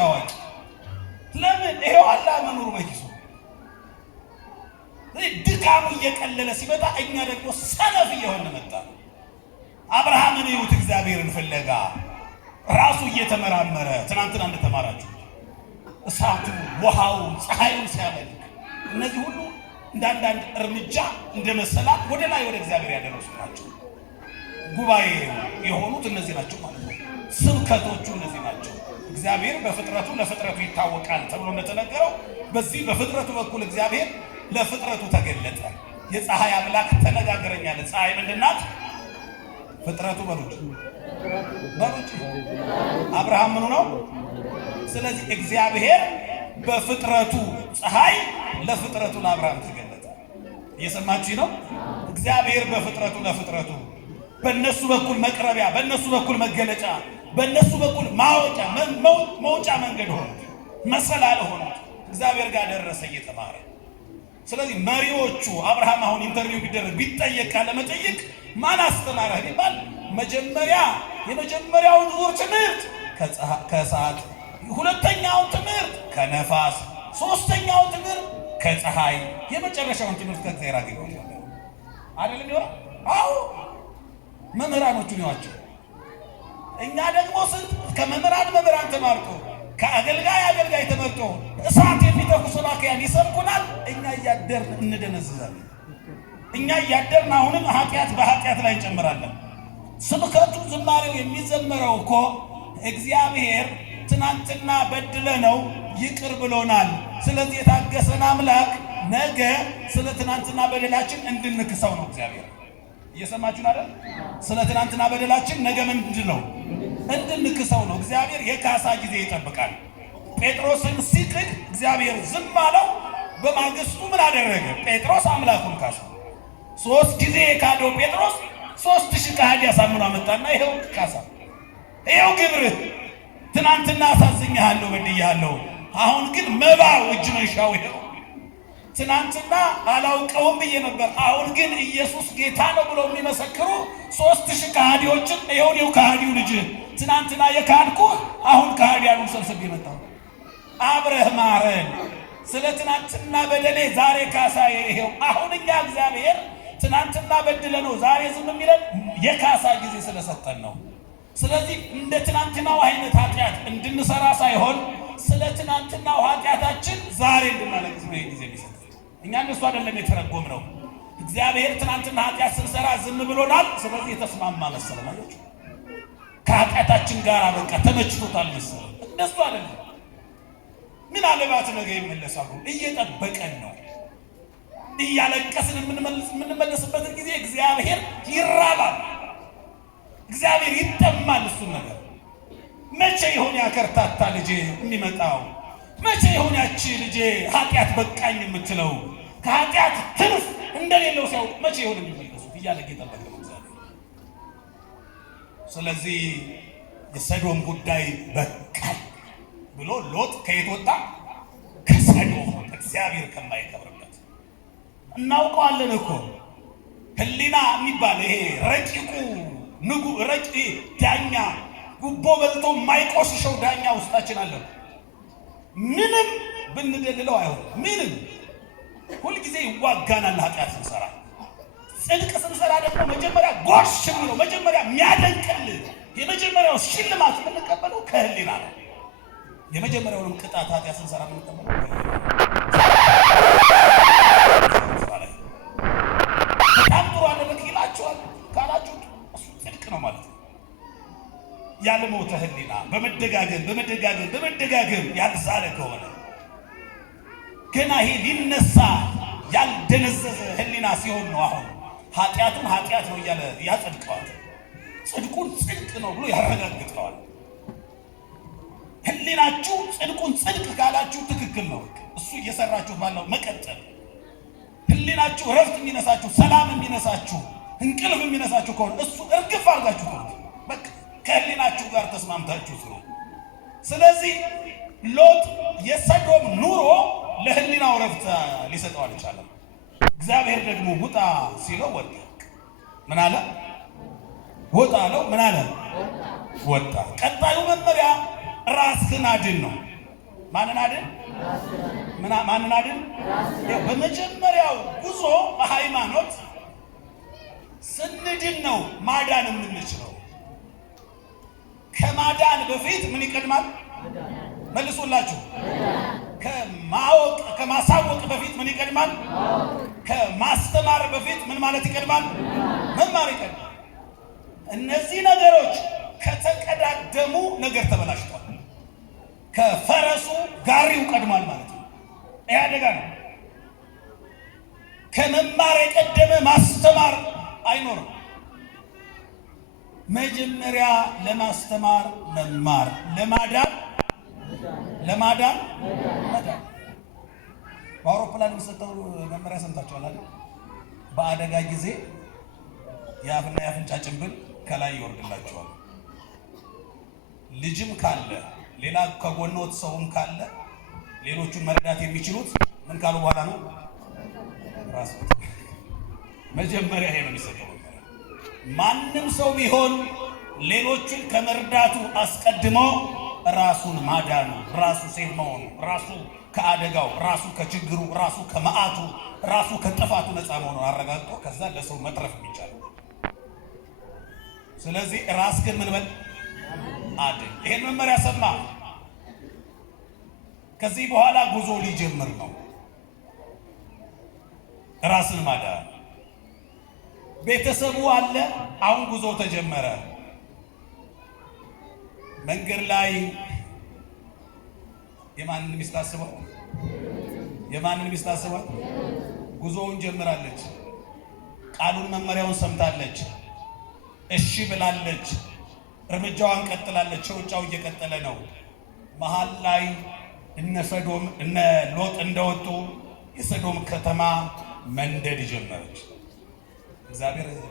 ለምን? ይሄው አላ መኖሩ በኪሱ። ድካሙ እየቀለለ ሲመጣ እኛ ደግሞ ሰነፍ እየሆነ መጣ። አብርሃምን ይሁት እግዚአብሔርን ፍለጋ ራሱ እየተመራመረ ትናንትና እንደተማራችሁ እሳቱ፣ ውሃው፣ ፀሐዩን ሲያመልክ እነዚህ ሁሉ እንዳንዳንድ እርምጃ እንደመሰላት ወደ ላይ ወደ እግዚአብሔር ያደረሱ ናቸው። ጉባኤ የሆኑት እነዚህ ናቸው ማለት ነው። ስብከቶቹ እነዚህ ናቸው። እግዚአብሔር በፍጥረቱ ለፍጥረቱ ይታወቃል ተብሎ እንደተነገረው በዚህ በፍጥረቱ በኩል እግዚአብሔር ለፍጥረቱ ተገለጠ። የፀሐይ አምላክ ተነጋገረኝ አለ። ፀሐይ ምንድናት? ፍጥረቱ በሉት አብርሃም ምኑ ነው? ስለዚህ እግዚአብሔር በፍጥረቱ ፀሐይ ለፍጥረቱ ለአብርሃም ተገለጠ። እየሰማችሁ ነው? እግዚአብሔር በፍጥረቱ ለፍጥረቱ በእነሱ በኩል መቅረቢያ፣ በእነሱ በኩል መገለጫ፣ በእነሱ በኩል ማወጫ መውጫ መንገድ ሆኖ መሰላል ሆኖ እግዚአብሔር ጋር ደረሰ እየተማረ። ስለዚህ መሪዎቹ አብርሃም አሁን ኢንተርቪው ቢደረግ ቢጠየቅ ካለ መጠይቅ ማን አስተማረህ ቢባል የመጀመሪያውን ዙር ትምህርት ከሰዓት፣ ሁለተኛውን ትምህርት ከነፋስ፣ ሶስተኛውን ትምህርት ከፀሐይ፣ የመጨረሻውን ትምህርት ከእግዚአብሔር አገኘሁ አይደለም ይሆናል። አዎ መምህራኖቹ ነዋቸው። እኛ ደግሞ ስንት ከመምህራን ተማርቶ ከአገልጋይ ተመርጦ እሳት የሚተፉ ሰባክያን ይሰብኩናል። እኛ እያደርን እንደነዝዛለን። እኛ እያደርን አሁንም ኃጢአት በኃጢአት ላይ እንጨምራለን። ስብከቱ ዝማሬው የሚዘመረው እኮ እግዚአብሔር ትናንትና በድለነው ይቅር ብሎናል። ስለዚህ የታገሰን አምላክ ነገ ስለ ትናንትና በደላችን እንድንክሰው ነው እግዚአብሔር። እየሰማችሁ አይደል? ስለ ትናንትና በደላችን ነገ ምንድን ነው? እንድንክሰው ነው። እግዚአብሔር የካሳ ጊዜ ይጠብቃል። ጴጥሮስን ሲክድ እግዚአብሔር ዝም አለው። በማግስቱ ምን አደረገ? ጴጥሮስ አምላኩን ካሰ። 3 ጊዜ የካደው ጴጥሮስ 3000 ካህዲ አሳምኖ አመጣና ይሄው ካሳ፣ ይሄው ግብርህ። ትናንትና አሳዝኛለሁ፣ በድያለሁ። አሁን ግን መባው እጅ መንሻው ይሄው። ትናንትና አላውቀውም ብዬ ነበር፣ አሁን ግን ኢየሱስ ጌታ ነው ብሎ የሚመሰክሩ 3000 ካህዲዎችን ይሄው ካህዲው ልጅ ትናንትና የካድኩ አሁን ካህዲያኑን ሰብስቤ መጣሁ። አብረህ ማረን። ስለ ትናንትና በደሌ ዛሬ ካሳ ይሄው። አሁን እኛ እግዚአብሔር ትናንትና በድለ ነው ዛሬ ዝም የሚለን የካሳ ጊዜ ስለሰጠን ነው። ስለዚህ እንደ ትናንትናው አይነት ኃጢአት እንድንሰራ ሳይሆን ስለ ትናንትናው ኃጢአታችን ዛሬ እንድናለቅስ ነው ጊዜ የሚሰጥ። እኛ እንደሱ አይደለም የተረጎምነው። እግዚአብሔር ትናንትና ኃጢአት ስንሰራ ዝም ብሎናል። ስለዚህ የተስማማ መሰለ ማለት ከኃጢአታችን ጋር በቃ ተመችቶታል መሰለ። እንደሱ አይደለም። ምን አለባት ነገ ይመለሳሉ። እየጠበቀን ነው። እያለቀስን የምንመለስበትን ጊዜ እግዚአብሔር ይራባል፣ እግዚአብሔር ይጠማል። እሱን ነገር መቼ ይሆን ያከርታታ ልጄ የሚመጣው? መቼ ይሆን ያቺ ልጄ ኃጢአት በቃኝ የምትለው? ከኃጢአት ትርፍ እንደሌለው ሰው መቼ ይሆን የሚመለሱት እያለ እየጠበቀ ነው እግዚአብሔር። ስለዚህ የሰዶም ጉዳይ በቃኝ ብሎ ሎጥ ከየት ወጣ? ከሰዶም፣ እግዚአብሔር ከማይከብርበት። እናውቀዋለን እኮ ህሊና የሚባል ይሄ ረቂቁ ረቂቅ ዳኛ፣ ጉቦ በልቶ የማይቆሽሸው ዳኛ ውስጣችን አለ። ምንም ብንደልለው አይሆንም። ምንም ሁልጊዜ ይዋጋናል። ኃጢአት ስንሰራ፣ ጽድቅ ስንሰራ ደግሞ መጀመሪያ ጎሽ የሚለው መጀመሪያ የሚያደንቅልን የመጀመሪያው ሽልማት የምንቀበለው ከህሊና ነው። የመጀመሪያውንም ቅጣት ኃጢአት ስንሰራ የምንቀበለው በጣም ጥሩ አደረግ ይላችኋል ካላችሁ እሱ ጽድቅ ነው ማለት ነው። ያለሞተ ህሊና በመደጋገም ያልዛለ ከሆነ ገና ይሄ ሊነሳ ያልደነዘዘ ህሊና ሲሆን ነው አሁን ኃጢአቱን ኃጢአት ነው እያለ ያጸድቀዋል። ጽድቁን ጽድቅ ነው ብሎ ያረጋግጠዋል። ህሊናችሁ ጽድቁን ጽድቅ ካላችሁ ትክክል ነው። እሱ እየሰራችሁ ባለው መቀጠል። ህሊናችሁ እረፍት የሚነሳችሁ፣ ሰላም የሚነሳችሁ፣ እንቅልፍ የሚነሳችሁ ከሆነ እሱ እርግፍ አድርጋችሁ ነው በቃ ከህሊናችሁ ጋር ተስማምታችሁ ስሩ። ስለዚህ ሎጥ የሰዶም ኑሮ ለህሊናው እረፍት ሊሰጠው አልቻለም። እግዚአብሔር ደግሞ ውጣ ሲለው ወጣ። ምን አለ? ወጣ አለው። ምን አለ? ወጣ። ቀጣዩ መመሪያ ራስህን አድን ነው። ማንን አድን? ማንን አድን? በመጀመሪያው ጉዞ በሃይማኖት ስንድን ነው ማዳን የምንችለው። ከማዳን በፊት ምን ይቀድማል? መልሱላችሁ። ከማሳወቅ በፊት ምን ይቀድማል? ከማስተማር በፊት ምን ማለት ይቀድማል? መማር ይቀድማል። እነዚህ ነገሮች ከተቀዳደሙ ነገር ተበላሽቷል። ከፈረሱ ጋሪው ቀድሟል ማለት ነው። ይህ አደጋ ነው። ከመማር የቀደመ ማስተማር አይኖርም። መጀመሪያ ለማስተማር መማር፣ ለማዳን መዳን። በአውሮፕላን የሚሰጠው መመሪያ ሰምታችኋል አይደል? በአደጋ ጊዜ የአፍና የአፍንጫ ጭንብል ከላይ ይወርድላችኋል። ልጅም ካለ ሌላ ከጎኖት ሰውም ካለ ሌሎቹን መረዳት የሚችሉት ምን ካሉ በኋላ ነው? ራስ መጀመሪያ ይሄ ነው የሚሰጠው። ማንም ሰው ቢሆን ሌሎቹን ከመርዳቱ አስቀድሞ ራሱን ማዳኑ፣ ራሱ ሴፍ መሆኑ፣ ራሱ ከአደጋው፣ ራሱ ከችግሩ፣ ራሱ ከመዓቱ፣ ራሱ ከጥፋቱ ነፃ መሆኑን አረጋግጦ ከዛ ለሰው መትረፍ የሚቻል። ስለዚህ ራስህን ምን በል አድን። ይሄን መመሪያ ሰማ። ከዚህ በኋላ ጉዞ ሊጀምር ነው። ራስን ማዳን። ቤተሰቡ አለ። አሁን ጉዞ ተጀመረ። መንገድ ላይ የማንን ሚስት አስበው? የማንን ሚስት አስበው? ጉዞውን ጀምራለች። ቃሉን መመሪያውን ሰምታለች። እሺ ብላለች። እርምጃዋን ቀጥላለች። ሩጫው እየቀጠለ ነው። መሃል ላይ እነ ሰዶም እነ ሎጥ እንደወጡ የሰዶም ከተማ መንደድ ጀመረች።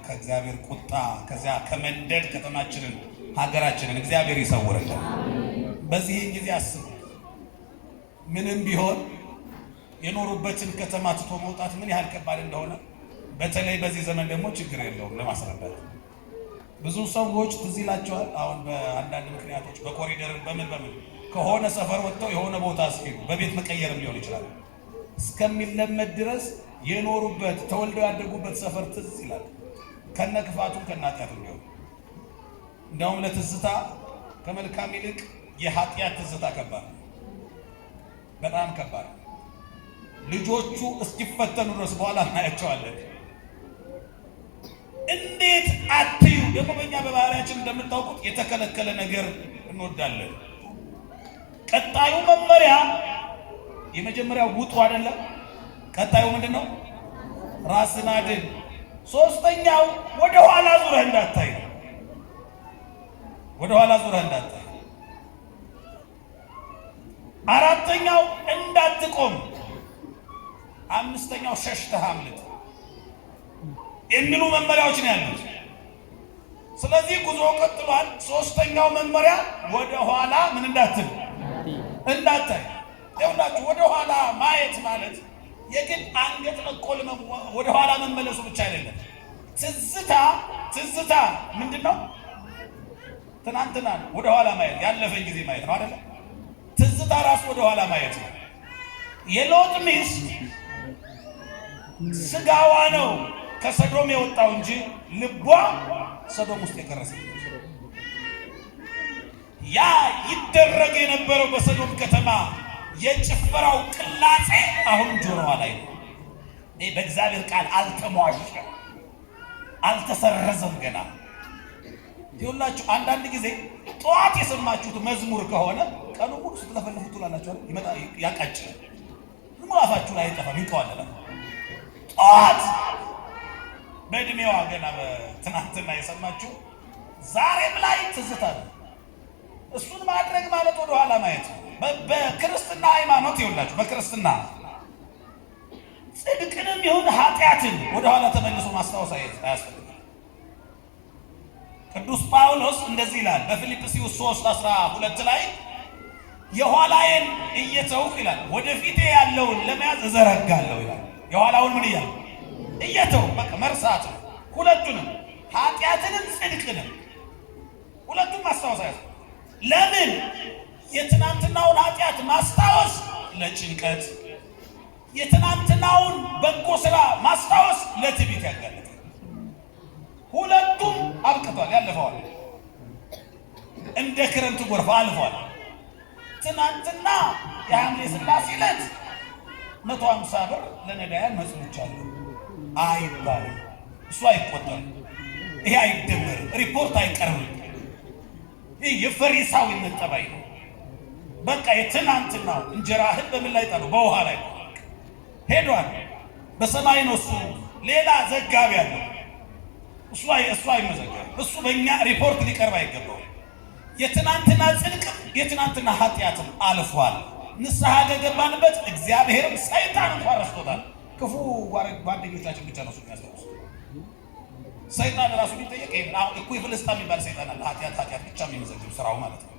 ከእግዚአብሔር ቁጣ ከዚያ ከመንደድ ከተማችንን ሀገራችንን እግዚአብሔር ይሰውርልን። በዚህ ጊዜ አስቡ። ምንም ቢሆን የኖሩበትን ከተማ ትቶ መውጣት ምን ያህል ከባድ እንደሆነ በተለይ በዚህ ዘመን ደግሞ ችግር የለውም ለማስረዳት። ብዙ ሰዎች ትዝ ይላቸዋል። አሁን በአንዳንድ ምክንያቶች በኮሪደር በምን ከሆነ ሰፈር ወጥተው የሆነ ቦታ ሲሄዱ በቤት መቀየርም ሊሆን ይችላል እስከሚለመድ ድረስ የኖሩበት ተወልደው ያደጉበት ሰፈር ትዝ ይላል። ከነ ክፋቱ ከነ ኃጢአቱ ሊሆን እንደውም ለትዝታ ከመልካም ይልቅ የኃጢአት ትዝታ ከባድ ነው። በጣም ከባድ ልጆቹ እስኪፈተኑ ድረስ በኋላ እናያቸዋለን። እንዴት አትዩ። ደግሞ በእኛ በባህሪያችን እንደምታውቁት የተከለከለ ነገር እንወዳለን። ቀጣዩ መመሪያ የመጀመሪያው ውጡ አይደለም። ቀጣዩ ምንድነው? ራስን አድን። ሶስተኛው ወደ ኋላ ዙረህ እንዳታይ፣ ወደ ኋላ ዙረህ እንዳታይ። አራተኛው እንዳትቆም፣ አምስተኛው ሸሽተህ አምልጥ የሚሉ መመሪያዎች ነው ያሉት። ስለዚህ ጉዞ ቀጥሏል። ሶስተኛው መመሪያ ወደ ኋላ ምን እንዳትል እንዳታይ። ይኸውላችሁ ወደ ኋላ ማየት ማለት የግድ አንገት መቆል ወደ ኋላ መመለሱ ብቻ አይደለም። ትዝታ ምንድነው? ትናንትና ወደ ኋላ ማየት፣ ያለፈን ጊዜ ማየት ነው አይደለ? ትዝታ ራሱ ወደ ኋላ ማየት ነው። የሎጥ ሚስት ስጋዋ ነው ከሰዶም የወጣው እንጂ ልቧ ሰዶም ውስጥ የቀረሰ። ያ ይደረግ የነበረው በሰዶም ከተማ የጭፈራው ቅላጼ አሁን ጆሮዋ ላይ ነው። ይህ በእግዚአብሔር ቃል አልተሟሸም፣ አልተሰረዘም ገና። ይኸውላችሁ አንዳንድ ጊዜ ጠዋት የሰማችሁት መዝሙር ከሆነ ቀኑ ሙሉ ስትለፈልፉ ትውላላችሁ። ይመጣ ያቃጭል አፋችሁ ላይ አይጠፋም፣ ይንቀዋለላል። ጠዋት በእድሜዋ ገና በትናንትና የሰማችሁ ዛሬም ላይ ትዝታ ነው። እሱን ማድረግ ማለት ወደ ኋላ ማየት ነው። በክርስትና ሃይማኖት ይኸውላችሁ በክርስትና ጽድቅንም ይሁን ኃጢአትን ወደ ኋላ ተመልሶ ማስታወስ አያስፈልግም። ቅዱስ ጳውሎስ እንደዚህ ይላል በፊልጵስዩስ 3:12 ላይ የኋላዬን እየተውኩ ይላል ወደፊቴ ያለውን ለመያዝ እዘረጋለሁ ይላል። የኋላውን ምን እያለ እየተውኩ በቃ መርሳት ነው። ሁለቱንም ኃጢአትንም ጽድቅንም ሁለቱም ማስታወስ አያስፈልግም። ለምን? የትናንትናውን ኃጢአት ማስታወስ ለጭንቀት፣ የትናንትናውን በጎ ስራ ማስታወስ ለትዕቢት ያጋለጣል። ሁለቱም አብቅቷል፣ ያለፈዋል፣ እንደ ክረምት ጎርፍ አልፏል። ትናንትና የሐምሌ ሥላሴ ዕለት 150 ብር ለነዳያን መጽኖቻለሁ አይባልም። እሱ አይቆጠርም፣ ይሄ አይደመርም፣ ሪፖርት አይቀርብም። ይህ የፈሪሳዊነት ጠባይ ነው። በቃ የትናንትናው እንጀራህን በምን ላይ ጣለው? በውሃ ላይ ሄዷል። በሰማይ ነው እሱ። ሌላ ዘጋቢ አለው። እሱ አይመዘገብም። እሱ በእኛ ሪፖርት ሊቀርብ አይገባው። የትናንትና ጽድቅም የትናንትና ኃጢአትም አልፏል። ንስሐ ገባንበት። እግዚአብሔርም ሰይጣን እንኳን ረስቶታል። ክፉ ጓደኞቻችን ብቻ ነው እሱ የሚያስታውሱ። ሰይጣን ራሱ ሊጠየቅ እኮ የፍልስጣን የሚባል ሰይጣን አለ። ኃጢአት ብቻ የሚመዘግብ ስራው ማለት ነው።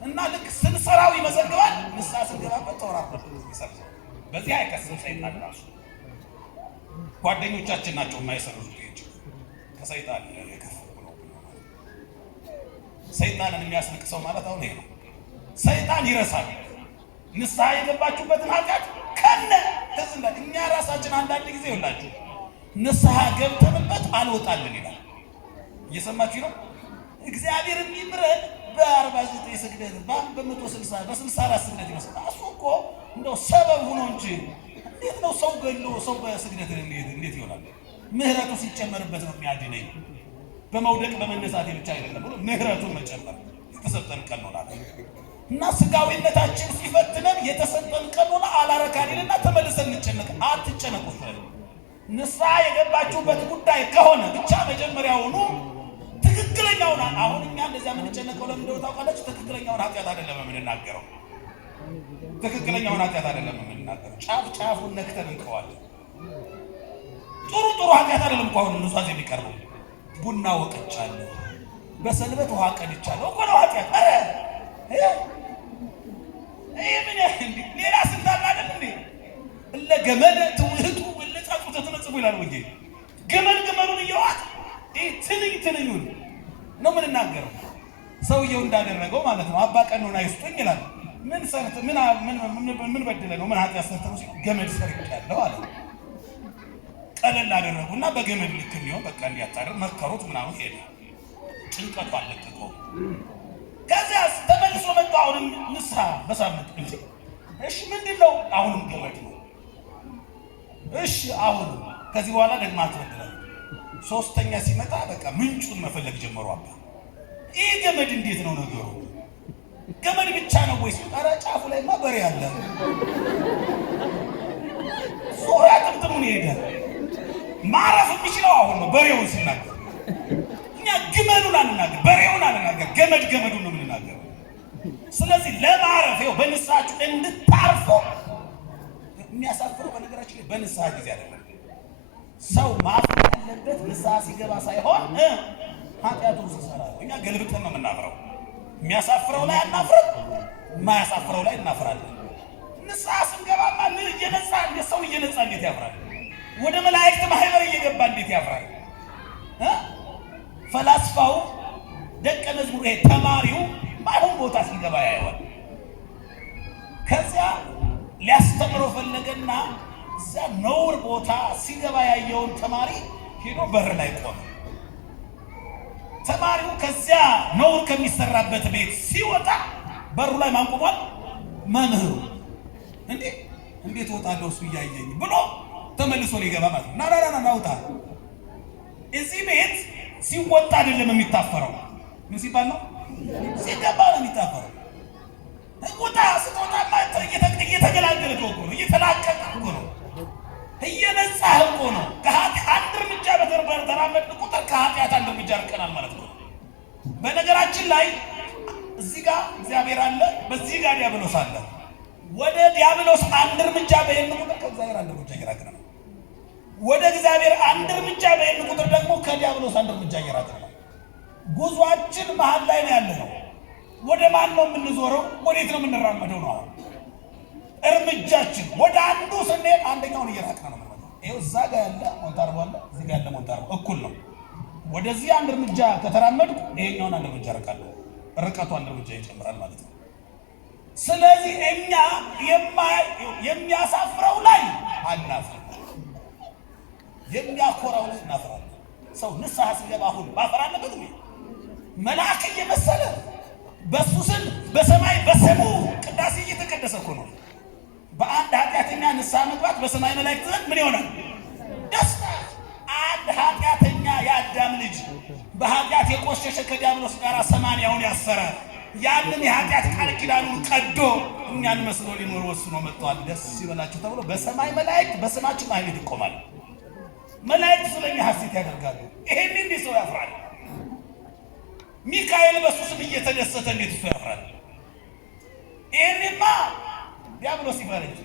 እና ልክ ስንሰራው ይመዘግባል። ንስሐ ስንገባበት ተወራበት ይሰርዛል። በዚህ አይከስም ሰይጣን ራሱ። ጓደኞቻችን ናቸው የማይሰርዙት። ከሰይጣን የከፈሉ ነው። ሰይጣንን የሚያስነቅሰው ማለት አሁን ይሄ ነው። ሰይጣን ይረሳል። ንስሐ የገባችሁበትን ኃጢአት ከነ ተዝና እኛ ራሳችን አንዳንድ ጊዜ ይውላችሁ ንስሐ ገብተንበት አልወጣልን ይላል። እየሰማችሁ ነው። እግዚአብሔር የሚምረን በ49 ስግደት በ160 በ64 ስግደት ይመስላል። እሱ እኮ እንደው ሰበብ ሆኖ እንጂ እንዴት ነው ሰው ገሎ ሰው በስግደት እንዴት ይሆናል? ምህረቱ ሲጨመርበት ነው የሚያድነኝ። በመውደቅ በመነሳት ብቻ አይደለም ብሎ ምህረቱን መጨመር የተሰጠን ቀኖና እና ስጋዊነታችን ሲፈትነን የተሰጠን ቀኖና አላረካንልና ተመልሰን እንጨነቅ። አትጨነቁ። ንስሐ የገባችሁበት ጉዳይ ከሆነ ብቻ መጀመሪያውኑ ትክክለኛውን አሁን እኛ እንደዚያ የምንጨነቀው ለምን እንደሆነ ታውቃላችሁ? ትክክለኛውን ኃጢአት አይደለም የምንናገረው። ትክክለኛውን ኃጢአት አይደለም የምንናገረው። ጫፉን ነክተን እንቀዋለን። ጥሩ ኃጢአት አይደለም እኮ አሁን ንሷዝ የሚቀርበው። ቡና ወቅቻለሁ፣ በሰንበት ውሃ ቀድቻለሁ እኮ ነው ኃጢአት። ኧረ ይሄ ምን ሌላ ስንታል አይደል እንዴ? እለ ገመድ ትውህቱ እለ ጻፉት ተነጽፉ ይላል ወንጌ። ገመዱን እየዋጥ ትንኙን ነው የምንናገረው። ሰውየው እንዳደረገው ማለት ነው። አባ ቀኖና ይስጡኝ ይላል። ምን ሰርተ ምን በደለ ነው? ምን ኃጢአት ሰርተ ነው? ገመድ ሰርቄያለሁ አለ። ቀለል አደረጉና በገመድ ልክ ነው በቃ እንዲያታደር መከሩት ምናምን ሄደ። ጭንቀቱ አለቀቀው። ከዚያስ ተመልሶ መጣ። አሁንም ንስሐ በሳምንት እንጂ እሺ ምንድነው? አሁንም ገመድ ነው። እሺ አሁን ከዚህ በኋላ ደግሞ አትበድለው። ሶስተኛ ሲመጣ በቃ ምንጩን መፈለግ ጀመሩ። አባ ይሄ ገመድ እንዴት ነው ነገሩ? ገመድ ብቻ ነው ወይስ? ኧረ ጫፉ ላይ በሬ አለ። ዙሪያ ጥምጥሙን ይሄዳል። ማረፍ የሚችለው አሁን ነው በሬውን ሲናገር። እኛ ግመሉን አንናገር፣ በሬውን አንናገር፣ ገመዱን ነው የምንናገር። ስለዚህ ለማረፍ ይኸው በንስሐችሁ እንድታርፉ የሚያሳፍረው በነገራችን ላይ በንስሐ ጊዜ አይደለም። ሰው ማፍረት ያለበት ንስሐ ሲገባ ሳይሆን ኃጢአቱን ሲሰራ ነው። እኛ ገልብጠን ነው የምናፍረው። የሚያሳፍረው ላይ አናፍርም፣ የማያሳፍረው ላይ እናፍራለን። ንስሐ ስንገባማ እየነጻ እንዴት ሰው እየነጻ እንዴት ያፍራል? ወደ መላእክት ማህበር እየገባ እንዴት ያፍራል? ፈላስፋው ደቀ መዝሙር ተማሪው ማይሆን ቦታ ሲገባ ያየዋል። ከዚያ ሊያስተምረው ፈለገና እዛ ነውር ቦታ ሲገባ ያየውን ተማሪ ሄዶ በር ላይ ቆመ። ተማሪው ከዚያ ነውር ከሚሰራበት ቤት ሲወጣ በሩ ላይ ማን ቆሟል? መምህሩ። እንዴት ወጣለሁ እሱ እያየኝ ብሎ ተመልሶ ሊገባ ማለት ነው። ና ውጣ። እዚህ ቤት ሲወጣ አይደለም የሚታፈረው። ምን ሲባል ነው? ሲገባ ነው የሚታፈረው። ውጣ ስትወጣ እየተገላገለ እኮ ነው፣ እየተላቀቀ እኮ ነው፣ እየነጻህ እኮ ነው። አንድ እርምጃ በተራመድን ቁጥር ከኃጢአት አንድ እርምጃ ርቀናል ማለት ነው። በነገራችን ላይ እዚህ ጋር እግዚአብሔር አለ፣ በዚህ ጋር ዲያብሎስ አለ። ወደ ዲያብሎስ አንድ እርምጃ በሄድን ቁጥር ከእግዚአብሔር አንድ እርምጃ እየራቅን ነው። ወደ እግዚአብሔር አንድ እርምጃ በሄድን ቁጥር ደግሞ ከዲያብሎስ አንድ እርምጃ እየራቅን ነው። ጉዟችን መሀል ላይ ነው ያለነው። ወደ ማን ነው የምንዞረው? ወዴት ነው የምንራመደው ነው? አሁን እርምጃችን ወደ አንዱ ስንሄድ አንደኛውን እየራቅን ነው ማለት ነው። ይሄው እዛ ጋር ያለ ሞንታርቦ አለ፣ እዚህ ጋር ያለ ሞንታርቦ እኩል ነው። ወደዚህ አንድ እርምጃ ከተራመድኩ ይሄኛውን አንድ እርምጃ ርቃለሁ። ርቀቱ አንድ እርምጃ ይጨምራል ማለት ነው። ስለዚህ እኛ የሚያሳፍረው ላይ አናፍር፣ የሚያኮራው ላይ እናፍራለን። ሰው ንስሐ ሲገባ አሁን ማፈር አለበት ነው። መልአክ እየመሰለ በሱ ስም በሰማይ በስሙ ቅዳሴ እየተቀደሰ እኮ ነው። በአንድ ኃጢአተኛ ንስሐ መግባት በሰማይ መላእክት ዘንድ ምን ይሆናል? ደስታ። አንድ ኃጢአተኛ የአዳም ልጅ በኃጢአት የቆሸሸ ከዲያብሎስ ጋር ሰማንያውን ያሰረ ያንን የኃጢአት ቃል ኪዳኑን ቀዶ እኛን መስሎ ሊኖር ወስኖ መጥቷል። ደስ ይበላችሁ ተብሎ በሰማይ መላእክት በስማችን ማህሌት ይቆማል። መላእክት ስለኛ ሐሴት ያደርጋሉ። ይሄን እንዴት ሰው ያፍራል? ሚካኤል በሱ ስም እየተደሰተ እንዴት እሱ ያፍራል? ይሄንማ ዲያብሎስ ይፈረጅ።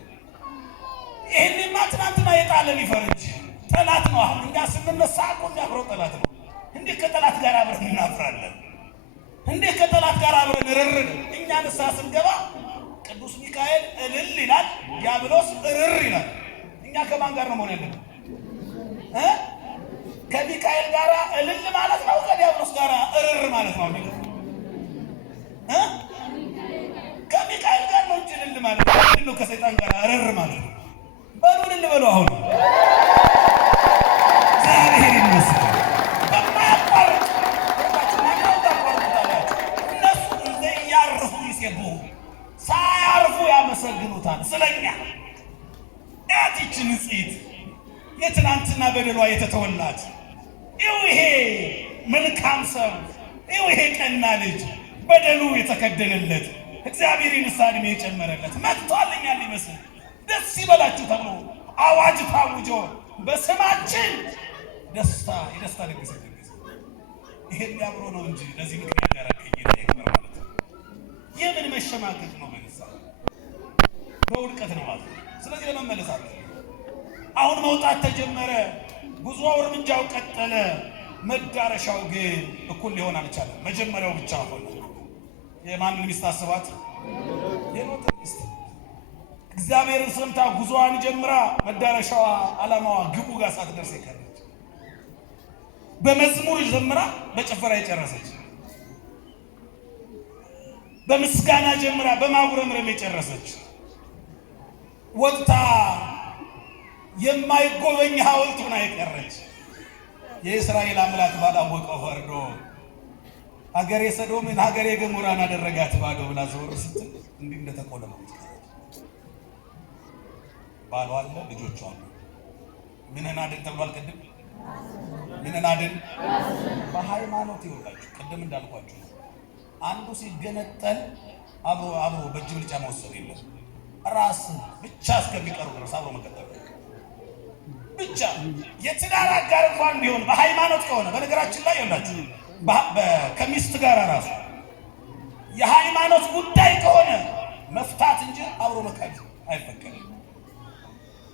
ይሄንማ ትናንትና የጣለን ይፈረጅ። ጠላት ነው። አሁን እኛ ስንነሳ እኮ የሚያፍረው ጠላት ነው። እንዴት ከጠላት ጋር አብረን እናፍራለን? እንዴት ከጠላት ጋር አብረን እርር? እኛ ንስሐ ስንገባ ቅዱስ ሚካኤል እልል ይላል፣ ዲያብሎስ እርር ይላል። እኛ ከማን ጋር ነው መሆን ያለብን? ከሚካኤል ጋር እልል ማለት ነው፣ ከዲያብሎስ ጋር እርር ማለት ነው። ከሚካኤል ጋር ነው እንጂ እልል ማለት ነው። ከሰይጣን ጋር እርር ማለት ነው። በሉ እልል በሉ። አሁን እግዚአብሔር ይመስገን በማያቋርጥ እነሱ እያርፉ ይሴቡ ሳያርፉ ያመሰግኑታል ስለኛ። ያቺች ንጽሕት የትናንትና በደሏ የተተወላት ይሄ መልካም ሰው ይሄ ቀና ልጅ በደሉ የተከደነለት እግዚአብሔር ንስሐ ዕድሜ የጨመረለት መጥቷልኛል ይመስል ደስ ይበላችሁ ተብሎ አዋጅ ታውጆ በስማችን ደስታ የደስታ ድግስ ድግስ ይሄን ያብሮ ነው እንጂ ለዚህ ምክንያት ያረከኝ ይተክበር ማለት ነው። የምን መሸማቀቅ ነው? በንስሐ በውድቀት ነው ማለት ነው። ስለዚህ ለመመለስ አለ። አሁን መውጣት ተጀመረ። ጉዞው እርምጃው ቀጠለ። መዳረሻው ግን እኩል ሊሆን አልቻለም። መጀመሪያው ብቻ ሆነ። የማንን ሚስት አስባት? የሎጥ ሚስት። እግዚአብሔርን ሰምታ ጉዞዋን ጀምራ መዳረሻዋ ዓላማዋ ግቡ ጋር ሳትደርስ የቀረች፣ በመዝሙር ጀምራ በጭፈራ የጨረሰች፣ በምስጋና ጀምራ በማጉረምረም የጨረሰች፣ ወጥታ የማይጎበኝ ሐውልት ሆና የቀረች፣ የእስራኤል አምላክ ባላወቀው ፈርዶ ሀገሬ ሰዶምን ሀገሬ ገሞራን አደረጋት ባዶ ብላ ዘወር ስትል እንዲህ እንደተቆለመች ባሏ አለ፣ ልጆቿ አሉ። ምንን አድን ተብሏል? ቅድም ምንን አድን? በሃይማኖት ይወላችሁ። ቅድም እንዳልኳችሁ አንዱ ሲገነጠል አብሮ በእጅ ብልጫ መወሰድ የለም። ራስ ብቻ እስከሚቀሩ ድረስ አብሮ መቀጠል ብቻ። የትዳር አጋር እንኳን ቢሆን በሃይማኖት ከሆነ በነገራችን ላይ ይወላችሁ ከሚስት ጋር ራሱ የሃይማኖት ጉዳይ ከሆነ መፍታት እንጂ አብሮ መካድ አይፈቀድም።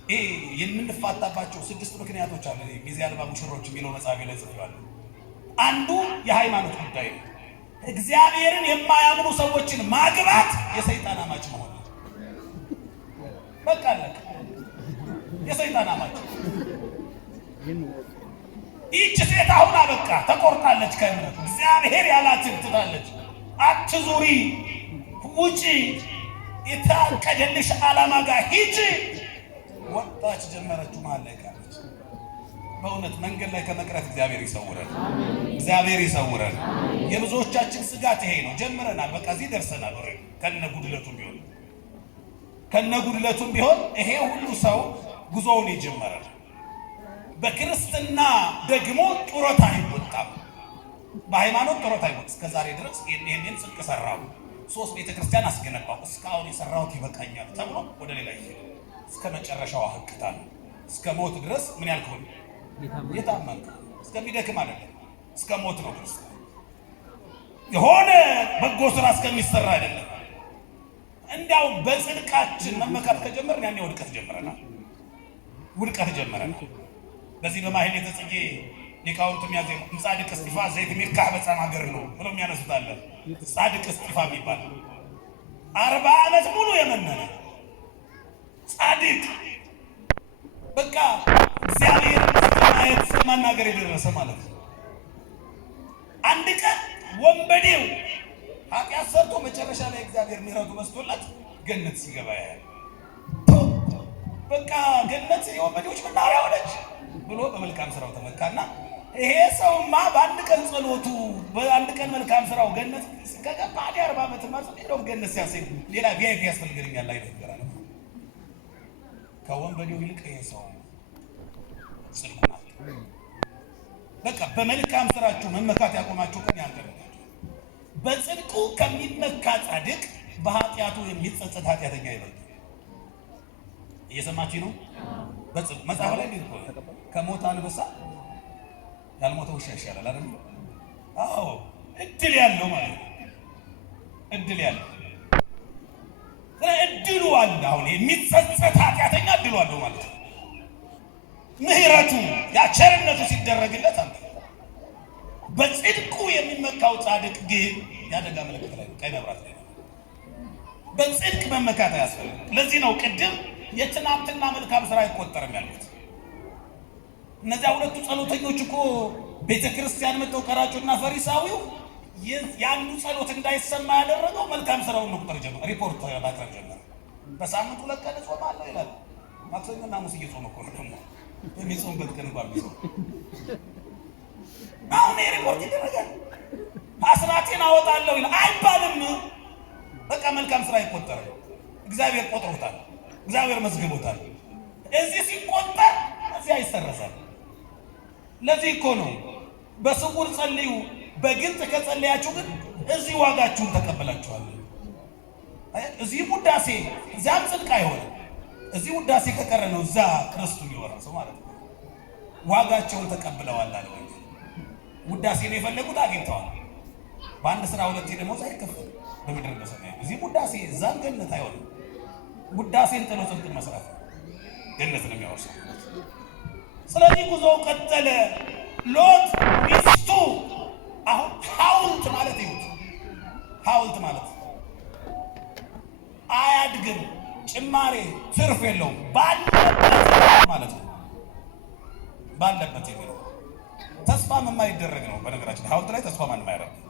ይሄ የምንፋታባቸው 6 ምክንያቶች አሉ። ጊዜ አልባ ሙሽሮች የሚለው መጽሐፍ ላይ ጽፏል። አንዱ የሃይማኖት ጉዳይ ነው። እግዚአብሔርን የማያምኑ ሰዎችን ማግባት የሰይጣን አማች መሆን ነው። በቃ አለቀ። የሰይጣን አማች ይህች ሴት አሁን አበቃ፣ ተቆርጣለች ከእምነቱ። እግዚአብሔር ያላትን ትታለች። አትዙሪ፣ ውጪ፣ የታቀደልሽ ዓላማ ጋር ሂጂ። ወጣች፣ ጀመረችው፣ መሀል ላይ ቀረች። በእውነት መንገድ ላይ ከመቅረት እግዚአብሔር ይሰውረን፣ እግዚአብሔር ይሰውረን። የብዙዎቻችን ስጋት ይሄ ነው። ጀምረናል፣ በቃ እዚህ ደርሰናል። ከነ ጉድለቱም ቢሆን ይሄ ሁሉ ሰው ጉዞውን የጀመረ በክርስትና ደግሞ ጡረታ አይወጣም። በሃይማኖት ጡረታ አይወጣም። እስከ ዛሬ ድረስ ይሄንን ጽድቅ ሰራው፣ 3 ቤተክርስቲያን አስገነባው፣ እስካሁን የሰራሁት ይበቃኛል ተብሎ ወደ ሌላ ይሄድ እስከ መጨረሻው ህቅታ ነው። እስከ ሞት ድረስ ምን ያልከው የታመንክ እስከሚደክም አይደለም፣ እስከ ሞት ነው ክርስቲያን። የሆነ በጎ ስራ እስከሚሰራ አይደለም። እንዲያው በጽድቃችን መመካት ከጀመርን ያኔ ውድቀት ጀመረናል። በዚህ በማህሌተ ጽጌ ሊቃውንት የሚያዜሙ ጻድቅ እስጢፋ ዘይት ሚርካህ በጻም ሀገር ነው ብሎ የሚያነሱት አለ። ጻድቅ እስጢፋ የሚባል 40 ዓመት ሙሉ የመነነ ጻድቅ፣ በቃ እግዚአብሔር ማየት ማናገር የደረሰ ማለት ነው። አንድ ቀን ወንበዴው ኃጢአት ሰርቶ መጨረሻ ላይ እግዚአብሔር ምሕረቱ በዝቶለት ገነት ሲገባ ያያል። በቃ ገነት የወንበዴዎች መናኸሪያ ሆነች ብሎ በመልካም ስራው ተመካና ይሄ ሰውማ በአንድ ቀን ጸሎቱ በአንድ ቀን መልካም ስራው ገነት ከገባ 40 ዓመት ማለት ነው። ገነት ሲያሰኝ ሌላ ቪአይፒ ያስፈልገኛል ላይ ነገር አለ። ከወንበዴው ይልቅ ይሄ ሰው ጽድቁ ናት። በቃ በመልካም ስራችሁ መመካት ያቆማችሁ ቀን ያንቀርባችሁ። በጽድቁ ከሚመካ ጻድቅ በኃጢአቱ የሚጸጸት ኃጢአተኛ ይበልጣል። እየሰማችሁ ነው? በጽድቅ መጽሐፍ ላይ እንዴት ነው? ከሞት አንበሳ ያልሞተ ውሻ ይሻላል አይደል? አዎ፣ እድል ያለው ማለት ነው። እድል ያለው እድሉ አለ። አሁን የሚጸጸት ኃጢአተኛ እድሉ አለው ማለት ነው። ምህረቱ ያቸርነቱ ሲደረግለት አንተ በጽድቁ የሚመካው ጻድቅ ግን ያደጋ ምልክት ላይ ቀይ መብራት ላይ በጽድቅ መመካት አያስፈልግም። ለዚህ ነው ቅድም የትናንትና መልካም ስራ አይቆጠርም ያሉት። እነዚያ ሁለቱ ጸሎተኞች እኮ ቤተክርስቲያን መጥተው ቀራጩና ፈሪሳዊው ያንዱ ጸሎት እንዳይሰማ ያደረገው መልካም ስራውን መቁጠር ጀመረ። ሪፖርት ማቅረብ ጀመረ። በሳምንት 2 ቀን እጾማለሁ ይላል። ማክሰኞና ሐሙስ እየጾመ እኮ ነው ደግሞ የሚጾምበት ቀን እንኳን ቢጾም አሁን ሪፖርት ይደረጋል። አስራቴን አወጣለሁ ይላል አይባልም። በቃ መልካም ስራ አይቆጠርም። እግዚአብሔር ቆጥሮታል። እግዚአብሔር መዝግቦታል። እዚህ ሲቆጠር እዚህ አይሰረዛል። ለዚህ እኮ ነው በስውር ጸልዩ፣ በግልጽ ከጸለያችሁ ግን እዚህ ዋጋችሁን ተቀበላችኋል። እዚህ ውዳሴ እዚያም ጽድቅ አይሆንም። እዚህ ውዳሴ ከቀረ ነው እዛ ክርስቶስ ይወራሰው ማለት ነው። ዋጋቸውን ተቀብለዋል አለ። ውዳሴ ነው የፈለጉት አግኝተዋል። በአንድ ስራ 2 ደሞዝ አይከፈል በምድር በሰማይ። እዚህ ውዳሴ እዛም ገነት አይሆንም። ውዳሴን ጥሎ ጽድቅ መስራት ገነት ነው የሚያወርሰው። ስለዚህ ጉዞው ቀጠለ። ሎጥ ሚስቱ አሁን ሐውልት ማለት ይሁት ሐውልት ማለት አያድግም፣ ጭማሬ ትርፍ የለውም፣ ባለበት ማለት ነው። ባለበት የሚለው ተስፋም የማይደረግ ነው። በነገራችን ሐውልት ላይ ተስፋ ማንም አያደርግም።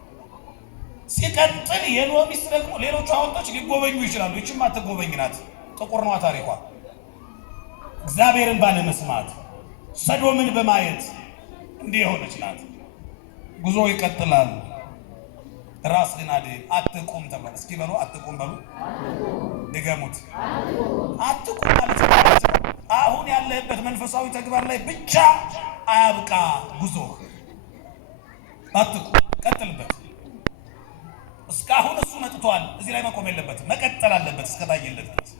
ሲቀጥል የኖህ ሚስት ደግሞ ሌሎቹ ሐውልቶች ሊጎበኙ ይችላሉ። ይችም አትጎበኝ ናት። ጥቁር ነዋ ታሪኳ። እግዚአብሔርን ባለመስማት ሰዶምን በማየት እንዲህ የሆነች ናት። ጉዞ ይቀጥላል። ራስ ግን አትቁም ተባለ። እስኪ በሉ አትቁም በሉ፣ ድገሙት። አትቁም ማለት ነው። አሁን ያለህበት መንፈሳዊ ተግባር ላይ ብቻ አያብቃ ጉዞ አትቁ፣ ቀጥልበት። እስካሁን እሱ መጥቷል። እዚህ ላይ መቆም የለበትም፣ መቀጠል አለበት። እስከታየለት ድረስ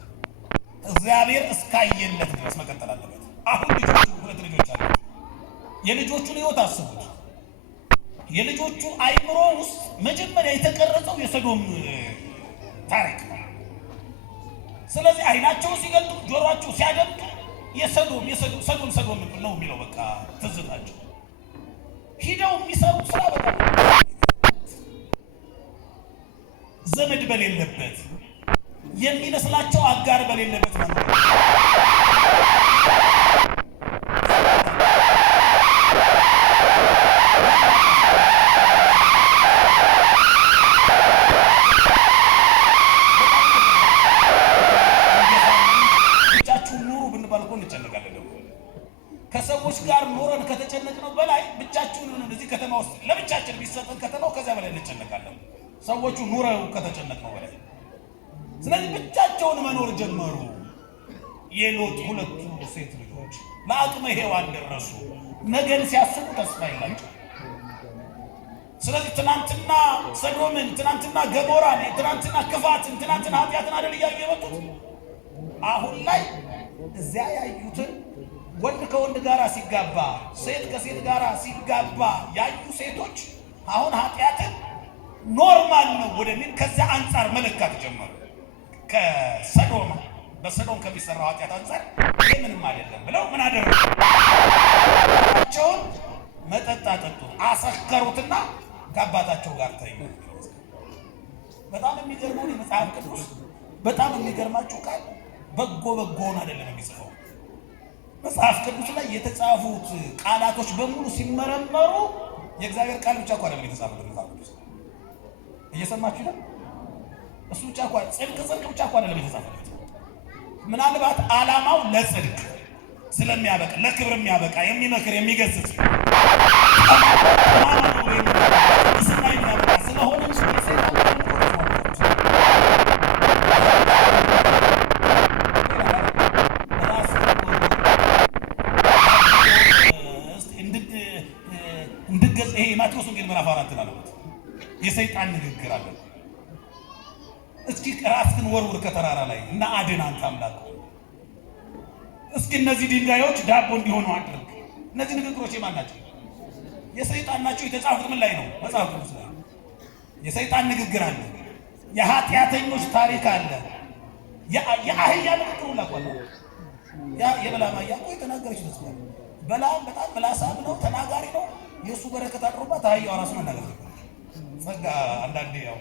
እግዚአብሔር እስካየለት ድረስ መቀጠል አለበት። አሁን ልጆቹ 2 ልጆች አሉ። የልጆቹን ሕይወት አስቡት። የልጆቹ አይምሮ ውስጥ መጀመሪያ የተቀረጸው የሰዶም ታሪክ ነው። ስለዚህ አይናቸው ሲገልጡ፣ ጆሮአቸው ሲያደምጡ ሰዶም ነው የሚለው በቃ ትዝታቸው። ሂደው የሚሰሩ ስራ በቃ ዘመድ በሌለበት የሚመስላቸው አጋር በሌለበት መኖር ብቻችሁን ኑሩ ብንባል እኮ እንጨነቃለን። ከሰዎች ጋር ኖረን ከተጨነቅነው በላይ ብቻችሁን እዚህ ከተማ ውስጥ ለብቻችን ቢሰጠን ከተማው ከዚያ በላይ እንጨነቃለን። ሰዎቹ ኑረው ከተጨነቅነው በላይ። ስለዚህ ብቻቸውን መኖር ጀመሩ። የሎጥ 2 ሴት ልጆች ለአቅመ ሔዋን ደረሱ። ነገን ሲያስቡ ተስፋ የላቸው። ስለዚህ ትናንትና ሰዶምን፣ ትናንትና ገሞራን፣ ትናንትና ክፋትን፣ ትናንትና ኃጢአትን አይደል እያዩ የመጡት። አሁን ላይ እዚያ ያዩትን ወንድ ከወንድ ጋር ሲጋባ፣ ሴት ከሴት ጋር ሲጋባ ያዩ ሴቶች አሁን ኃጢአትን ኖርማል ነው ወደሚል ከዚያ አንጻር መለካት ጀመሩ። በሰዶም ከሚሰራው ኃጢአት አንጻር ይህ ምንም አይደለም ብለው ምን አደረጉ? ቸውን መጠጥ አጠጡት፣ አሰከሩትና ከአባታቸው ጋር ተኙ። በጣም የሚገርመው የመጽሐፍ ቅዱስ በጣም የሚገርማችሁ ቃል በጎውን አይደለም የሚጽፈው። መጽሐፍ ቅዱስ ላይ የተጻፉት ቃላቶች በሙሉ ሲመረመሩ የእግዚአብሔር ቃል ብቻ እኮ አይደለም የተጻፈው መጽሐፍ ቅዱስ። እየሰማችሁ ነው? እሱ ብቻ እኮ ጽድቅ ብቻ እኮ አይደለም የተጻፈው። ምናልባት ዓላማው ለጽድቅ ስለሚያበቃ ለክብር የሚያበቃ የሚመክር የሚገስጽ ስለሆነ እንድገጽ ይሄ ማቴዎስ ወንጌል ምዕራፍ 4 ነው። የሰይጣን ንግግር አለ። እስኪ ራስህን ወርውር ከተራራ ላይ እና አድን አንተ አምላክ። እስኪ እነዚህ ድንጋዮች ዳቦ እንዲሆኑ አድርግ። እነዚህ ንግግሮች የማን ናቸው? የሰይጣን ናቸው። የተጻፉት ምን ላይ ነው? መጽሐፍ ቅዱስ ላይ። የሰይጣን ንግግር አለ። የኃጢአተኞች ታሪክ አለ። የአህያ ንግግር ሁላ እኮ ነው። የበላም አህያ እኮ የተናገረች ነው። በላም በጣም ምላሳም ነው፣ ተናጋሪ ነው። የእሱ በረከት አድሮባት አህያዋ ራሱ መናገር ጸጋ። አንዳንዴ ያው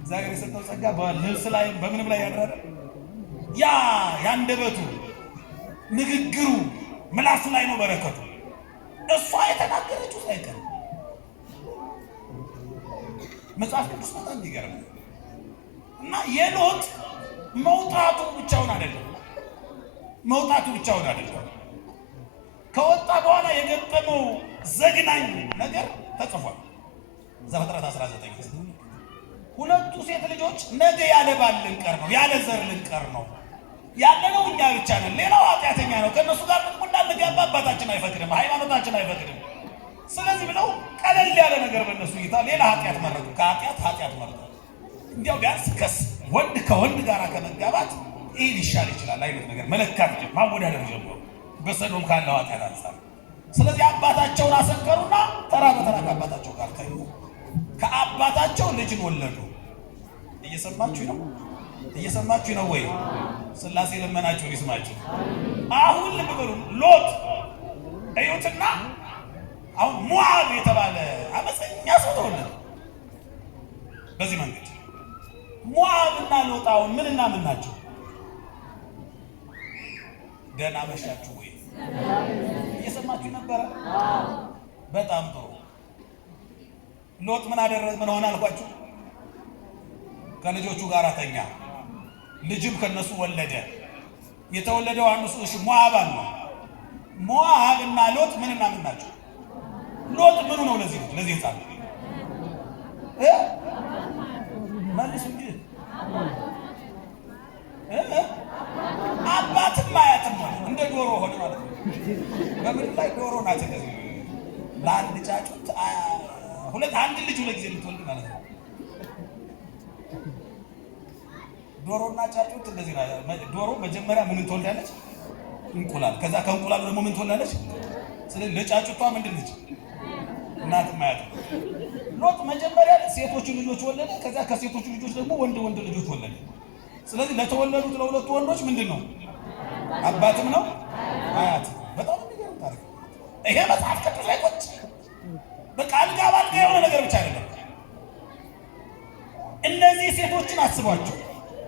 እግዚአብሔር የሰጠው ጸጋ በልብስ ላይ በምንም ላይ ያድራል። ያ ያንደበቱ ንግግሩ ምላሱ ላይ ነው በረከቱ። እሷ የተናገረችው ሳይቀር መጽሐፍ ቅዱስ በጣም ይገርም እና የሎጥ መውጣቱ ብቻውን አይደለም። ከወጣ በኋላ የገጠመው ዘግናኝ ነገር ተጽፏል። ዘፍጥረት 19 2 ሴት ልጆች ነገ ያለ ባል ልንቀር ነው፣ ያለ ዘር ልንቀር ነው፣ ያለነው እኛ ብቻ ነን፣ ሌላው ኃጢአተኛ ነው፣ ከእነሱ ጋር እንዳንጋባ አባታችን አይፈቅድም፣ ሃይማኖታችን አይፈቅድም። ስለዚህ ብለው ቀለል ያለ ነገር በእነሱ እይታ ሌላ ኃጢአት መረጡ። ኃጢአት መረጡ። እንዲያው ቢያንስ ወንድ ከወንድ ጋር ከመጋባት ይህ ሊሻል ይችላል አይነት ነገር መለካት ማወዳደር ጀምሮ በሰዶም ካለው ኃጢአት አንጻር። ስለዚህ አባታቸውን አሰከሩና ተራ በተራ ከአባታቸው ጋር ተኙ። ከአባታቸው ልጅን ወለዱ። እየሰማችሁ ነው ወይ? ሥላሴ ለመናችሁን ይስማችሁ። አሁን ልብ በሉ። ሎጥ እዩትና አሁን ሞዓብ የተባለ አመፀኛ ሰው ተወለደ። በዚህ መንገድ ሞዓብና ሎጥ አሁን ምንና ምን ናቸው? ደህና መሻችሁ ወይ? እየሰማችሁ ነበረ? በጣም ጥሩ። ሎጥ ምን ሆነ አልኳችሁ? ከልጆቹ ጋር ተኛ፣ ልጅም ከነሱ ወለደ። የተወለደው አንዱ ሞዓብ ነው። ሞዓብ እና ሎጥ ምንና ምን ናቸው? ሎጥ ምኑ ነው? ለዚህ ሕፃን መልሱ እንጂ አባትም አያትም ነው። እንደ ዶሮ በምን ላይ ዶሮ ናት እንደዚህ ለአንድ ጫጩት አንድ ልጅ ሁለት ጊዜ ልትወልድ ማለት ነው። ዶሮና ጫጩት እንደዚህ ነው። ዶሮ መጀመሪያ ምን ትወልዳለች? እንቁላል። ከዛ ከእንቁላሉ ደግሞ ምን ትወልዳለች? ስለዚህ ለጫጩቷ ምንድን ነች? እናት ማያት። ሎጥ መጀመሪያ ሴቶቹ ልጆች ወለደ። ከዛ ከሴቶቹ ልጆች ደግሞ ወንድ ልጆች ወለደ። ስለዚህ ለተወለዱት ለሁለቱ ወንዶች ምንድን ነው? አባትም ነው አያት። በጣም የሚገርም ታሪክ። ይሄ መጽሐፍ ቅዱስ ላይ ቁጭ በቃ አልጋ ባልጋ የሆነ ነገር ብቻ አይደለም። እነዚህ ሴቶችን አስቧቸው።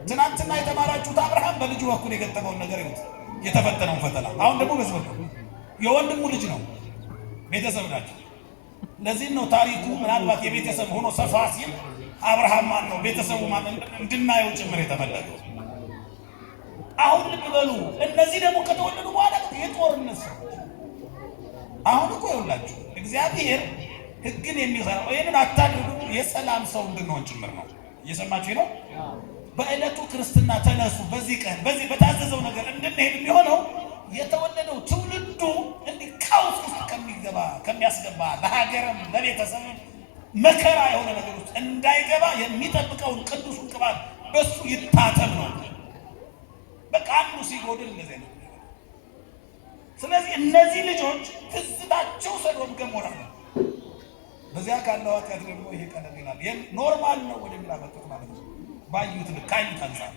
ትናንትና የተማራችሁት አብርሃም በልጁ በኩል የገጠመውን ነገር ይሁት የተፈተነውን ፈተና። አሁን ደግሞ በዚህ በኩል የወንድሙ ልጅ ነው። ቤተሰብ ናቸው። ለዚህ ነው ታሪኩ ምናልባት የቤተሰብ ሆኖ ሰፋ ሲል አብርሃም ማን ነው ቤተሰቡ ማን እንድናየው ጭምር የተፈለገው። አሁን ልብ በሉ። እነዚህ ደግሞ ከተወለዱ በኋላ የጦርነት ሰው። አሁን እኮ ይኸውላችሁ እግዚአብሔር ሕግን የሚሰራው ይሄንን አታድርጉ የሰላም ሰው እንድንሆን ጭምር ነው። እየሰማችሁ ነው። በዕለቱ ክርስትና ተነሱ፣ በዚህ ቀን በዚህ በታዘዘው ነገር እንድንሄድ የሚሆነው የተወለደው ትውልዱ እንዲህ ቀውስ ውስጥ ከሚያስገባ ለሀገርም ለቤተሰብም መከራ የሆነ ነገር ውስጥ እንዳይገባ የሚጠብቀውን ቅዱሱን ቅባት በሱ ይታተም ነው። በቃ አንዱ ሲጎድል እንደዚህ ነው። ስለዚህ እነዚህ ልጆች ትዝታቸው ሰዶም ገሞራ ነው። በዚያ ካለው ኃጢአት ደግሞ ይሄ ቀለል ይላል። ይሄ ኖርማል ነው ወደሚል አመጡት ማለት ነው። ባዩት ካዩት አንፃር።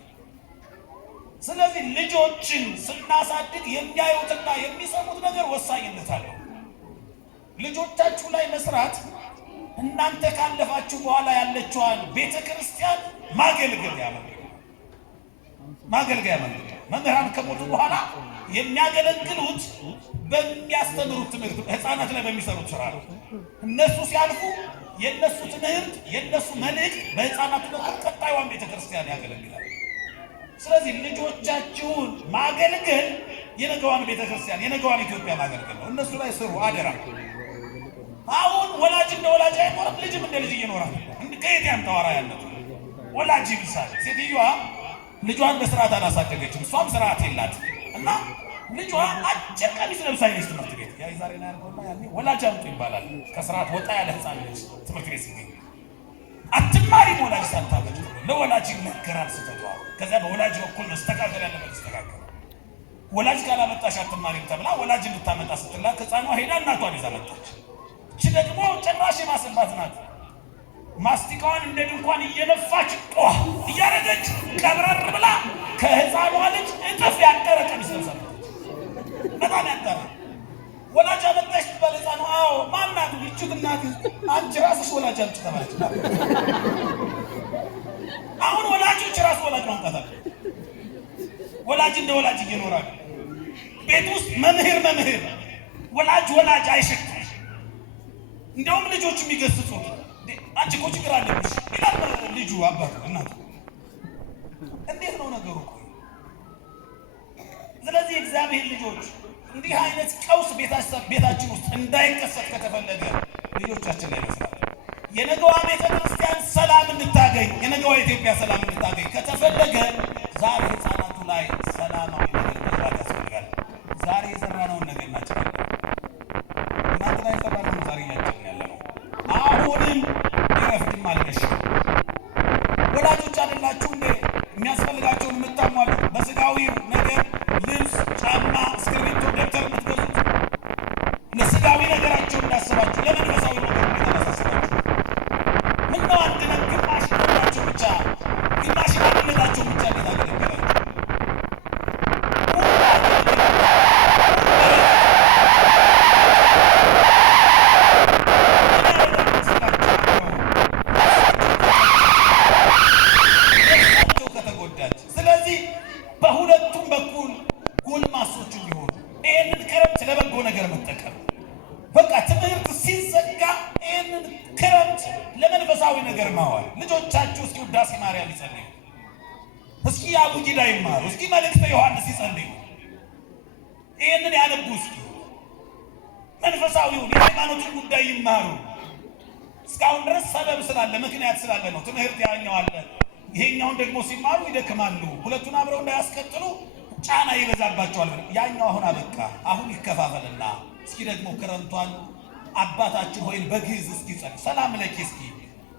ስለዚህ ልጆችን ስናሳድግ የሚያዩትና የሚሰሙት ነገር ወሳኝነት አለው። ልጆቻችሁ ላይ መስራት እናንተ ካለፋችሁ በኋላ ያለችዋን ቤተ ክርስቲያን ማገልገያ መንገድ። መምህራን ከሞቱ በኋላ የሚያገለግሉት በሚያስተምሩት ትምህርት ህፃናት ላይ በሚሰሩት ስራ ነው። እነሱ ሲያልፉ የነሱ ትምህርት የነሱ መልእክት በህፃናት በኩል ቀጣዩን ቤተ ክርስቲያን ያገለግላል። ስለዚህ ልጆቻችሁን ማገልገል የነገዋን ቤተ ክርስቲያን የነገዋን ኢትዮጵያ ማገልገል ነው። እነሱ ላይ ስሩ አደራ። አሁን ወላጅ እንደ ወላጅ አይኖርም፣ ልጅም እንደ ልጅ እየኖራል። ከየት ያምጣዋራ ያለው ወላጅ ይብሳል። ሴትዮዋ ልጇን በስርዓት አላሳደገችም፣ እሷም ስርዓት የላት እና ልጇ አጭር ቀሚስ ለብሳ ይነስ ትምህርት ቤት ያ ዛሬ ነው ያልኩና ያኔ ወላጅ አምጡ ይባላል። ከስርዓት ወጣ ያለ ህፃን ልጅ ትምህርት ቤት ሲገኝ አትማሪም ወላጅ ሳታበጅ ለወላጅ ይነገራል ስተቷ። ከዛ በወላጅ በኩል መስተካከል ያለበት መስተካከል። ወላጅ ካላመጣሽ አትማሪም ተብላ ወላጅ እንድታመጣ ስትላክ ህፃኗ ሄዳ እናቷን ይዛ መጣች። እቺ ደግሞ ጭራሽ ማሰባት ናት። ማስቲካዋን እንደ ድንኳን እየነፋች እያረገች ቀብረር ብላ ከህፃኗ ልጅ እጥፍ ያጠረ ቀሚስ ለብሳ በጣም ያጠረ ወላጅ አመጣሽ ትባል ህፃኗ አዎ ማናት ልጅት እናት አንቺ ራስሽ ወላጅ አምጪ ተባለች። አሁን ወላጆች ራስ ወላጅ ማምጣት አለ። ወላጅ እንደ ወላጅ እየኖራል ቤት ውስጥ መምህር ወላጅ አይሸክም። እንደውም ልጆች የሚገስጹት አንቺ እኮ ችግር አለብሽ ይላል ልጁ አባቱ እናቱ። እንዴት ነው ነገሩ? ስለዚህ እግዚአብሔር ልጆች እንዲህ አይነት ቀውስ ቤታችን ውስጥ እንዳይከሰት ከተፈለገ ልጆቻችን ላይ መስራት፣ የነገዋ ቤተ ክርስቲያን ሰላም እንድታገኝ የነገዋ ኢትዮጵያ ሰላም እንድታገኝ ከተፈለገ ዛሬ ህፃናቱ ላይ ሰላማዊ ነገር መስራት ያስፈልጋል። ዛሬ የዘራነውን ነገር እናጭዳለን። እናንተ ላይ የዘራነውን ዛሬ እያጭድን ያለ ነው። አሁንም ይረፍድም አልመሸም። ወላጆች አይደላችሁ እንዴ የሚያስፈልጋቸውን የምታሟሉት? በስጋዊው ነገር ልብስ፣ ጫማ፣ እስክሪብቶ፣ ደብተር የምትገዙት ለስጋዊ ነገራቸው እንዳስባችሁ ለመንፈሳዊ ነገር እንደተነሳሳችሁ ምነው አንድ ነገር ግማሽ ናቸው ብቻ ግማሽ ማንነታቸው ብቻ እንደታገለገላችሁ ልጆቻችሁ እስኪ ውዳሴ ማርያም ይጸልዩ፣ እስኪ አቡጊዳ ይማሩ፣ እስኪ መልእክተ ዮሐንስ ይጸልዩ፣ ይህንን ያነቡ፣ እስኪ መንፈሳዊውን የሃይማኖትን ጉዳይ ይማሩ። እስካሁን ድረስ ሰበብ ስላለ ምክንያት ስላለ ነው። ትምህርት ያኛው አለ፣ ይሄኛውን ደግሞ ሲማሩ ይደክማሉ። ሁለቱን አብረው እንዳያስቀጥሉ ጫና ይበዛባቸዋል። ያኛው አሁን አበቃ፣ አሁን ይከፋፈልና እስኪ ደግሞ ክረምቷን አባታችን ሆይ በግዕዝ እስኪ ጸልይ፣ ሰላም ለኪ እስኪ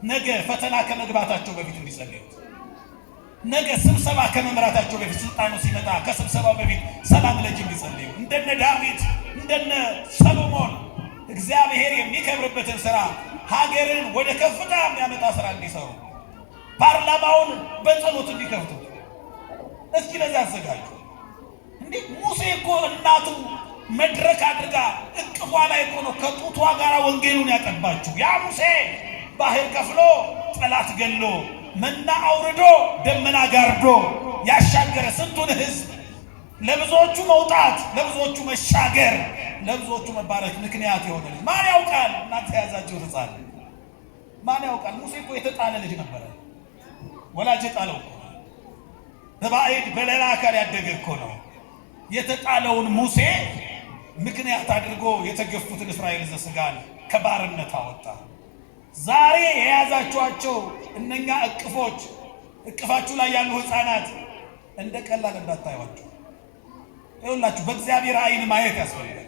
ነገ ፈተና ከመግባታቸው በፊት እንዲጸልዩ፣ ነገ ስብሰባ ከመምራታቸው በፊት ስልጣኑ ሲመጣ ከስብሰባው በፊት ሰላም ለኪ እንዲጸልዩ፣ እንደነ ዳዊት እንደነ ሰሎሞን እግዚአብሔር የሚከብርበትን ስራ ሀገርን ወደ ከፍታ የሚያመጣ ስራ እንዲሰሩ ፓርላማውን በጸሎት እንዲከፍቱ እስኪ ለዛ አዘጋጁ። እንዴ ሙሴ እኮ እናቱ መድረክ አድርጋ እቅፏ ላይ እኮ ነው ከጡቷ ጋር ወንጌሉን ያጠባችው። ያ ሙሴ ባህር ከፍሎ ጠላት ገሎ መና አውርዶ ደመና ጋርዶ ያሻገረ ስንቱን ሕዝብ ለብዙዎቹ መውጣት፣ ለብዙዎቹ መሻገር፣ ለብዙዎቹ መባረክ ምክንያት የሆነ ልጅ ማን ያውቃል? እናንተ የያዛችሁ ሕፃን ማን ያውቃል? ሙሴ እኮ የተጣለ ልጅ ነበረ። ወላጅ ጣለው እኮ በባዕድ በሌላ አካል ያደገ እኮ ነው። የተጣለውን ሙሴ ምክንያት አድርጎ የተገፉትን እስራኤል ዘሥጋን ከባርነት አወጣ። ዛሬ የያዛችኋቸው እነኛ እቅፎች፣ እቅፋችሁ ላይ ያሉ ሕፃናት እንደ ቀላል እንዳታዩዋቸው። ይኸውላችሁ በእግዚአብሔር ዓይን ማየት ያስፈልጋል።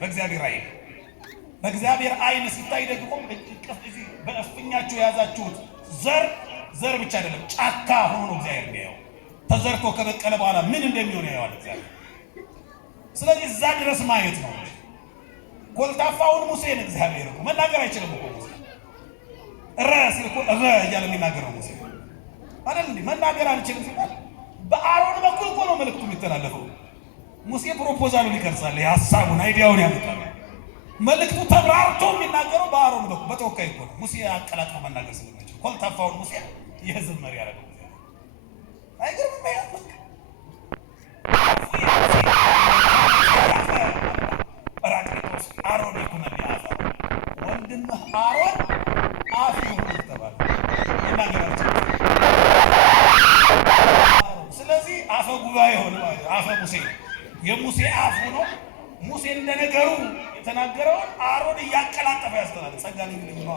በእግዚአብሔር ዓይን ሲታይ ደግሞ በእፍኛችሁ የያዛችሁት ዘር ብቻ አይደለም፣ ጫካ ሆኖ ነው እግዚአብሔር የሚያየው። ተዘርቶ ከበቀለ በኋላ ምን እንደሚሆን ያየዋል እግዚአብሔር። ስለዚህ እዛ ድረስ ማየት ነው። ኮልታፋውን ሙሴን እግዚአብሔር እኮ መናገር አይችልም እኮ ሙሴ ሲል እኮ እያለ የሚናገረው ሙሴ አይደል እንዴ? መናገር አንችልም ሲባል በአሮን በኩል እኮ ነው መልእክቱ የሚተላለፈው። ሙሴ ፕሮፖዛሉን ይቀርጻል፣ ሀሳቡን አይዲያውን ያመጣል። መልእክቱ ተብራርቶ የሚናገረው በአሮን በኩል በተወካይ እኮ ነው። ሙሴ አቀላጥፎ መናገር ስለማይችል ኮልታፋውን ሙሴ የህዝብ መሪ ያደረገው አይገርምም? ጰራቅሊጦስ አሮን ይኩነኒ አፈ ወንድምህ አሮን አፍ ይሁን ተባለ። ይናገራቸው። ስለዚህ አፈ ጉባኤ ሆነ ማለት አፈ ሙሴ የሙሴ አፍ ሆኖ ሙሴ እንደነገሩ የተናገረውን አሮን እያቀላጠፈ ያስተላልፋል። ጸጋን ይልኝዋ።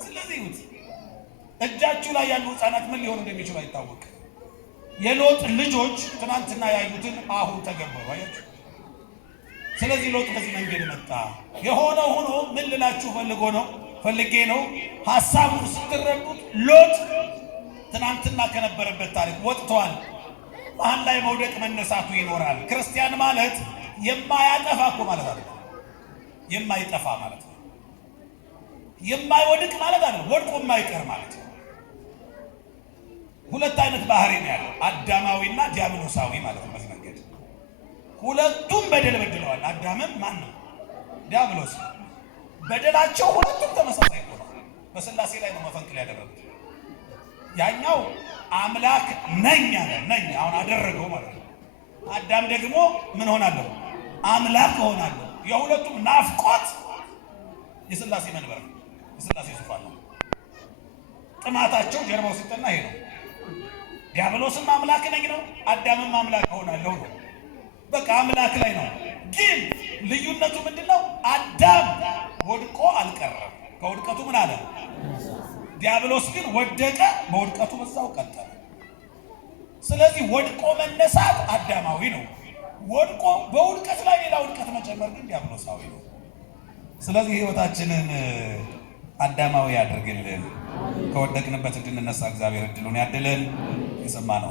ስለዚህ እጃችሁ ላይ ያሉ ሕፃናት ምን ሊሆኑ እንደሚችሉ አይታወቅም። የሎጥ ልጆች ትናንትና ያዩትን አሁን ተገበሩ። አያችሁ። ስለዚህ ሎጥ በዚህ መንገድ መጣ። የሆነው ሆኖ ምን ልላችሁ ፈልጌ ነው ሐሳቡን ስትረዱት ሎጥ ትናንትና ከነበረበት ታሪክ ወጥቷል። መሀል ላይ መውደቅ መነሳቱ ይኖራል። ክርስቲያን ማለት የማያጠፋ እኮ ማለት አይደለም። የማይጠፋ ማለት ነው። የማይወድቅ ማለት አይደለም። ወድቆ የማይቀር ማለት ነው። ሁለት አይነት ባህሪ ነው ያለው፣ አዳማዊና ዲያብሎሳዊ ማለት ነው። በዚህ መንገድ ሁለቱም በደል በድለዋል። አዳምም ማን ነው? ዲያብሎስ። በደላቸው ሁለቱም ተመሳሳይ ሆነ። በሥላሴ ላይ ነው መፈንቅል ያደረጉት። ያኛው አምላክ ነኝ አለ፣ ነኝ አሁን አደረገው ማለት ነው። አዳም ደግሞ ምን ሆናለሁ? አምላክ ሆናለሁ። የሁለቱም ናፍቆት የሥላሴ መንበር ነው፣ የሥላሴ ዙፋን ነው። ጥማታቸው ጀርባው ሲጠና ይሄ ነው። ዲያብሎስም አምላክ ነኝ ነው፣ አዳምም አምላክ ሆናለሁ ነው። በቃ አምላክ ላይ ነው። ግን ልዩነቱ ምንድነው? አዳም ወድቆ አልቀረም፣ ከውድቀቱ ምን አለ? ዲያብሎስ ግን ወደቀ፣ በውድቀቱ በዛው ቀጠለ። ስለዚህ ወድቆ መነሳት አዳማዊ ነው። ወድቆ በውድቀት ላይ ሌላ ውድቀት መጨመር ግን ዲያብሎሳዊ ነው። ስለዚህ ሕይወታችንን አዳማዊ ያድርግልን። ከወደቅንበት እንድንነሳ እግዚአብሔር እድሉን ያድለን። የሰማነው